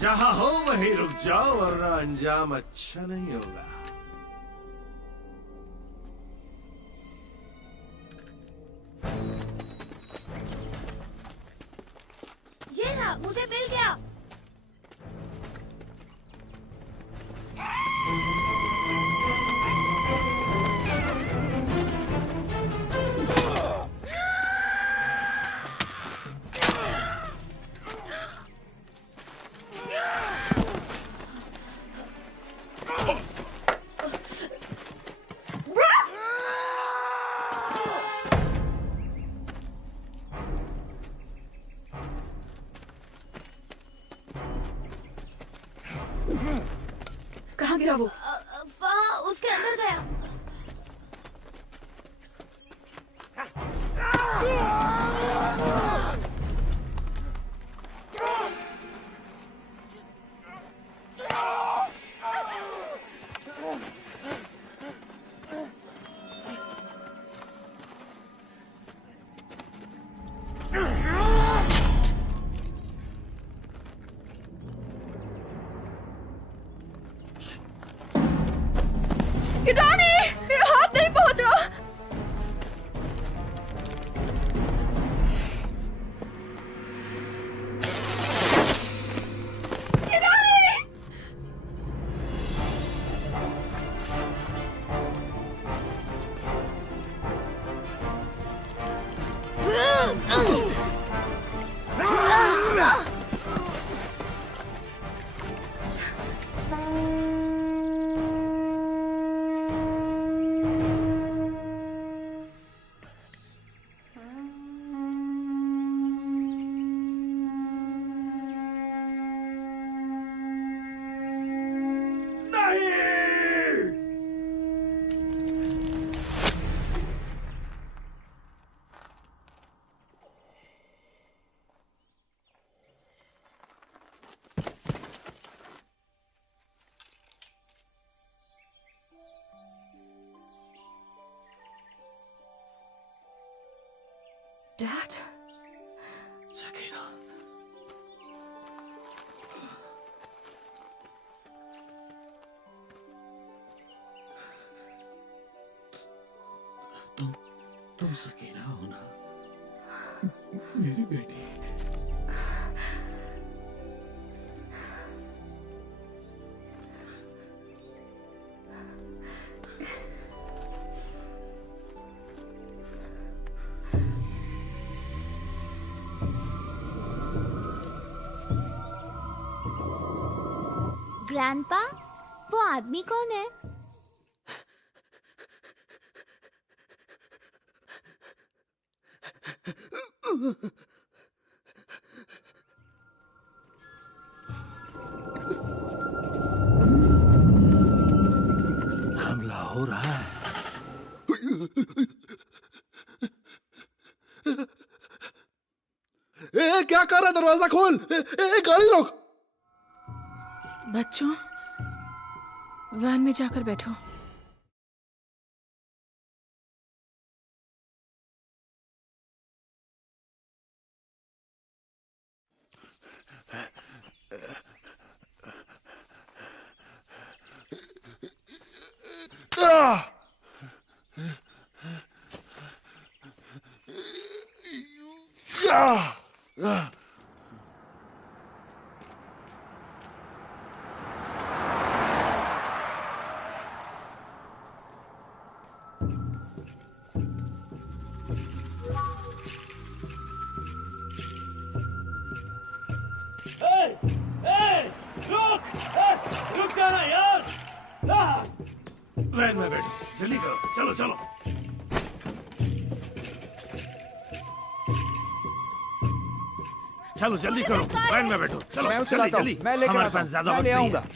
जहां हो वहीं रुक जाओ वरना अंजाम अच्छा नहीं होगा। ये ना, मुझे मिल गया। कहाँ गिरा वो? वहाँ उसके अंदर गया। किटानी, मेरा हाथ नहीं पहुंच रहा। डैड, सकीना, तुम सकीना हो ना? मेरी बेटी। ग्रैंडपा, वो आदमी कौन है? हमला हो रहा है। क्या कर रहा है? दरवाजा खोल। गाड़ी रोक। बच्चों, वैन में जाकर बैठो। रुक जाना यार। वैन में बैठो, जल्दी करो, चलो चलो। चलो जल्दी करो, वैन में बैठो, चलो मैं जल्दी जल्दी। मैं लेकर हमारे आता पास हूँ, ज्यादा मैं वक्त ले नहीं आऊंगा। है।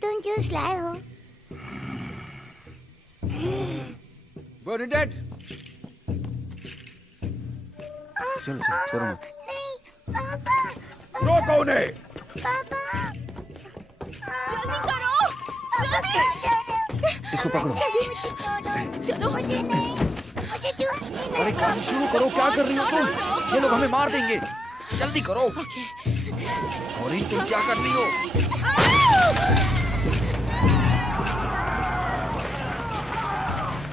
तुम जूस लाए हो? बर्नाडेट, चलो करो मत। नहीं पापा, रोको उन्हें। पापा जल्दी करो, जल्दी। इसको पकड़ो। चलो मुझे नहीं, मुझे जूस पीना है। अरे काम शुरू करो, क्या कर रही हो तुम? ये लोग हमें मार देंगे, जल्दी करो। और तुम क्या कर रही हो?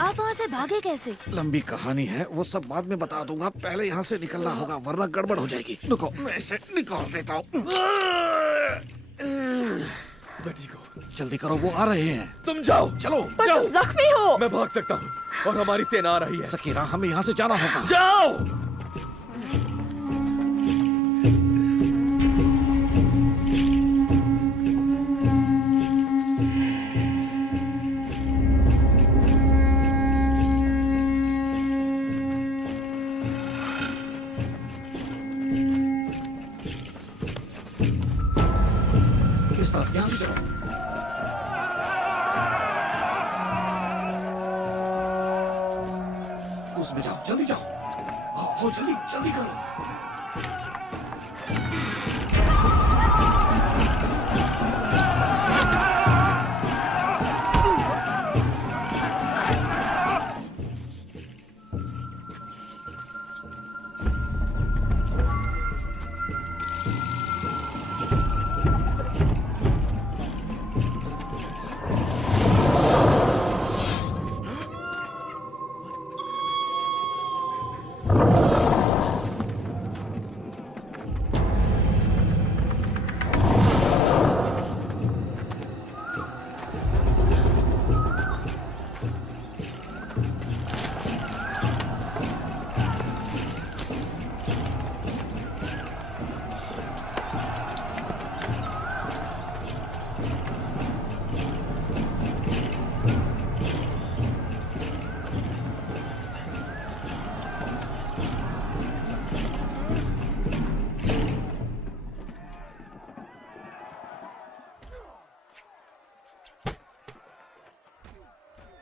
आप वहाँ से भागे कैसे? लंबी कहानी है, वो सब बाद में बता दूंगा। पहले यहाँ से निकलना होगा, वरना गड़बड़ हो जाएगी। रुको, मैं इसे निकाल देता हूँ। बेटी को जल्दी करो, वो आ रहे हैं। तुम जाओ, चलो पर जाओ। तुम जख्मी हो। मैं भाग सकता हूँ और हमारी सेना आ रही है। सकीना, हमें यहाँ से जाना होगा। जाओ। किस तरफ? यहाँ से चलो। उसमें जाओ, जल्दी जाओ। आओ जल्दी जल्दी करो।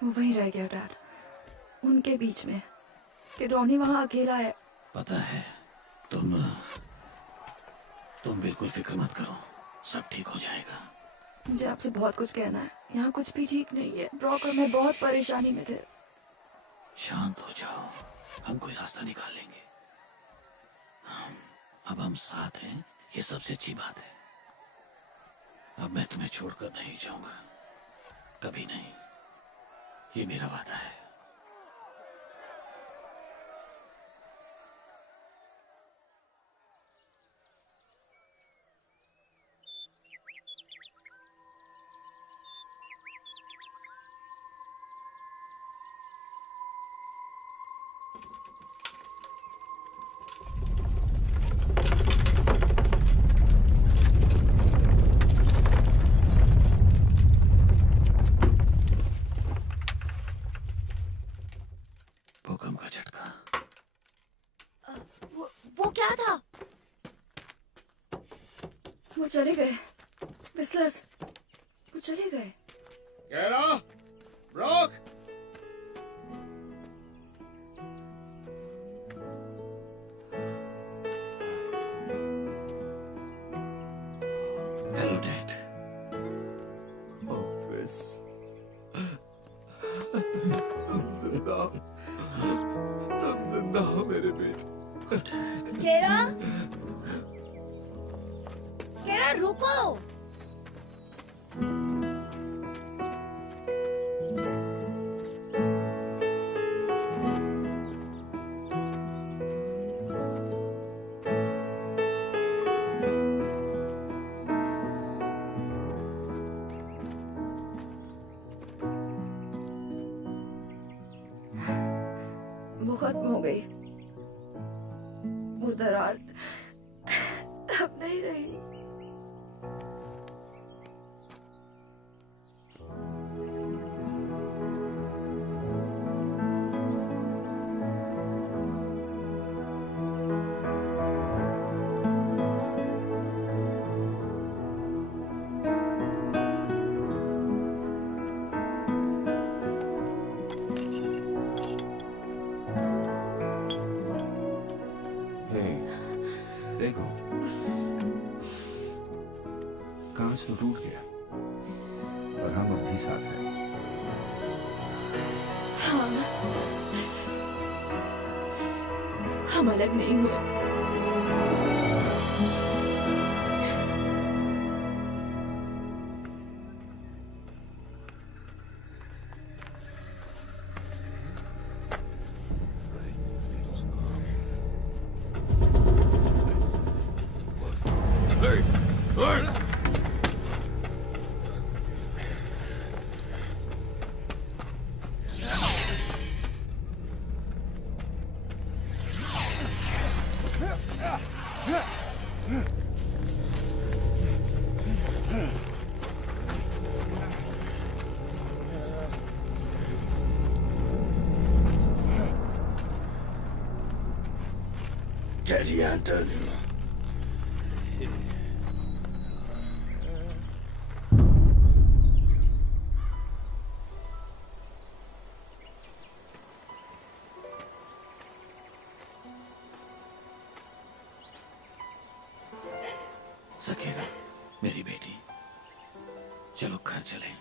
वो वहीं रह गया डैड, उनके बीच में, कि डॉनी वहाँ अकेला है। पता है, तुम बिल्कुल फिक्र मत करो, सब ठीक हो जाएगा। मुझे आपसे बहुत कुछ कहना है। यहाँ कुछ भी ठीक नहीं है। ब्रॉक और मैं बहुत परेशानी में थे। शांत हो जाओ, हम कोई रास्ता निकालेंगे। अब हम साथ हैं, ये सबसे अच्छी बात है। अब मैं तुम्हें छोड़कर नहीं जाऊंगा, कभी नहीं, ये मेरा वादा है। वो क्या था? वो चले गए। बिस्लस, वो चले गए। केरा, ब्रॉक, हेलो डैड। ऑफिस, तुम जिंदा हो, तुम जिंदा हो मेरे बेटे। केरा, केरा रुको। वो खत्म हो गई। वो दरार अब नहीं रही। देखो, कांच तो टूट गया, पर हम अब भी साथ हैं। हाँ, हम अलग नहीं हुए। Daddy Anton. सकेरा, मेरी बेटी, चलो घर चले।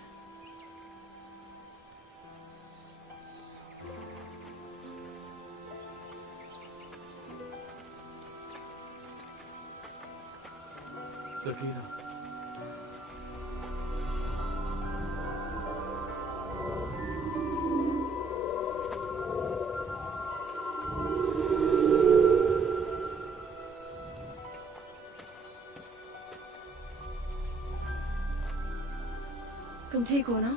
सकीना, तुम ठीक हो ना?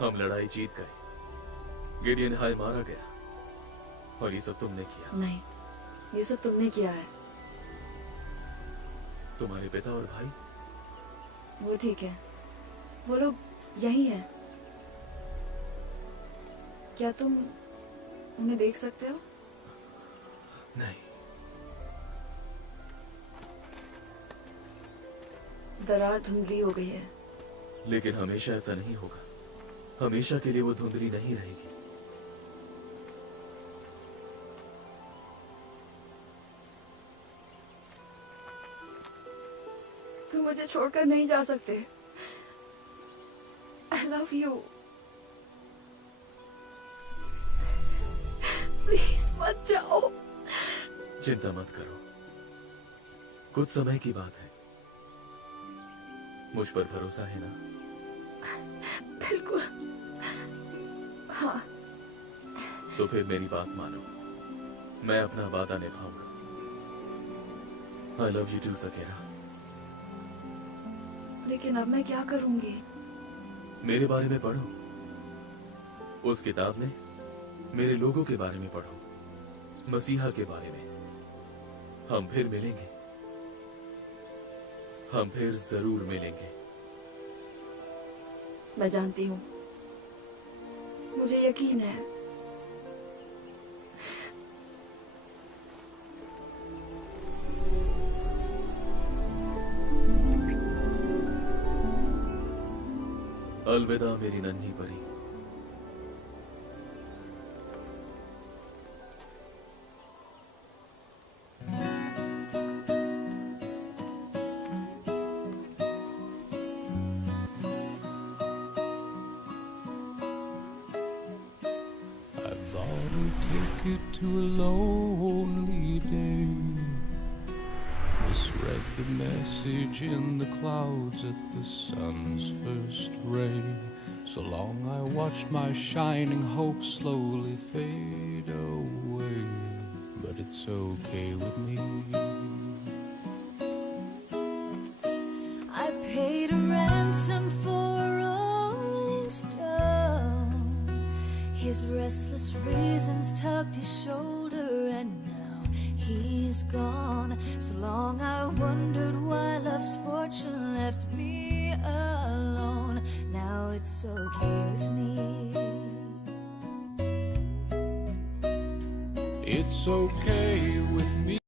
हम लड़ाई जीत गए। गिडियन हाई मारा गया और ये सब तुमने किया। नहीं, ये सब तुमने किया है। तुम्हारे पिता और भाई? वो ठीक है, वो लोग यही हैं। क्या तुम उन्हें देख सकते हो? नहीं। दरार धुंधली हो गई है। लेकिन हमेशा ऐसा नहीं होगा। हमेशा के लिए वो धुंधली नहीं रहेगी। तुम मुझे छोड़कर नहीं जा सकते। I love you. प्लीज मत जाओ। चिंता मत करो, कुछ समय की बात है। मुझ पर भरोसा है ना? बिल्कुल। हाँ। तो फिर मेरी बात मानो, मैं अपना वादा निभाऊंगा। I love you too, सकेरा। लेकिन अब मैं क्या करूंगी? मेरे बारे में पढ़ो। उस किताब में मेरे लोगों के बारे में पढ़ो, मसीहा के बारे में। हम फिर मिलेंगे, हम फिर जरूर मिलेंगे। मैं जानती हूँ, मुझे यकीन है। अलविदा मेरी नन्ही परी। I bought a ticket to a lonely day. Misread the message in the clouds at the sun's first ray. So long I watched my shining hope slowly fade away. But it's okay with me. I paid a ransom for a rolling stone. His restless reasons tugged his shoulder, and now he's gone. So long I wondered why love's fortune left me alone. Now it's okay with me. It's okay with me.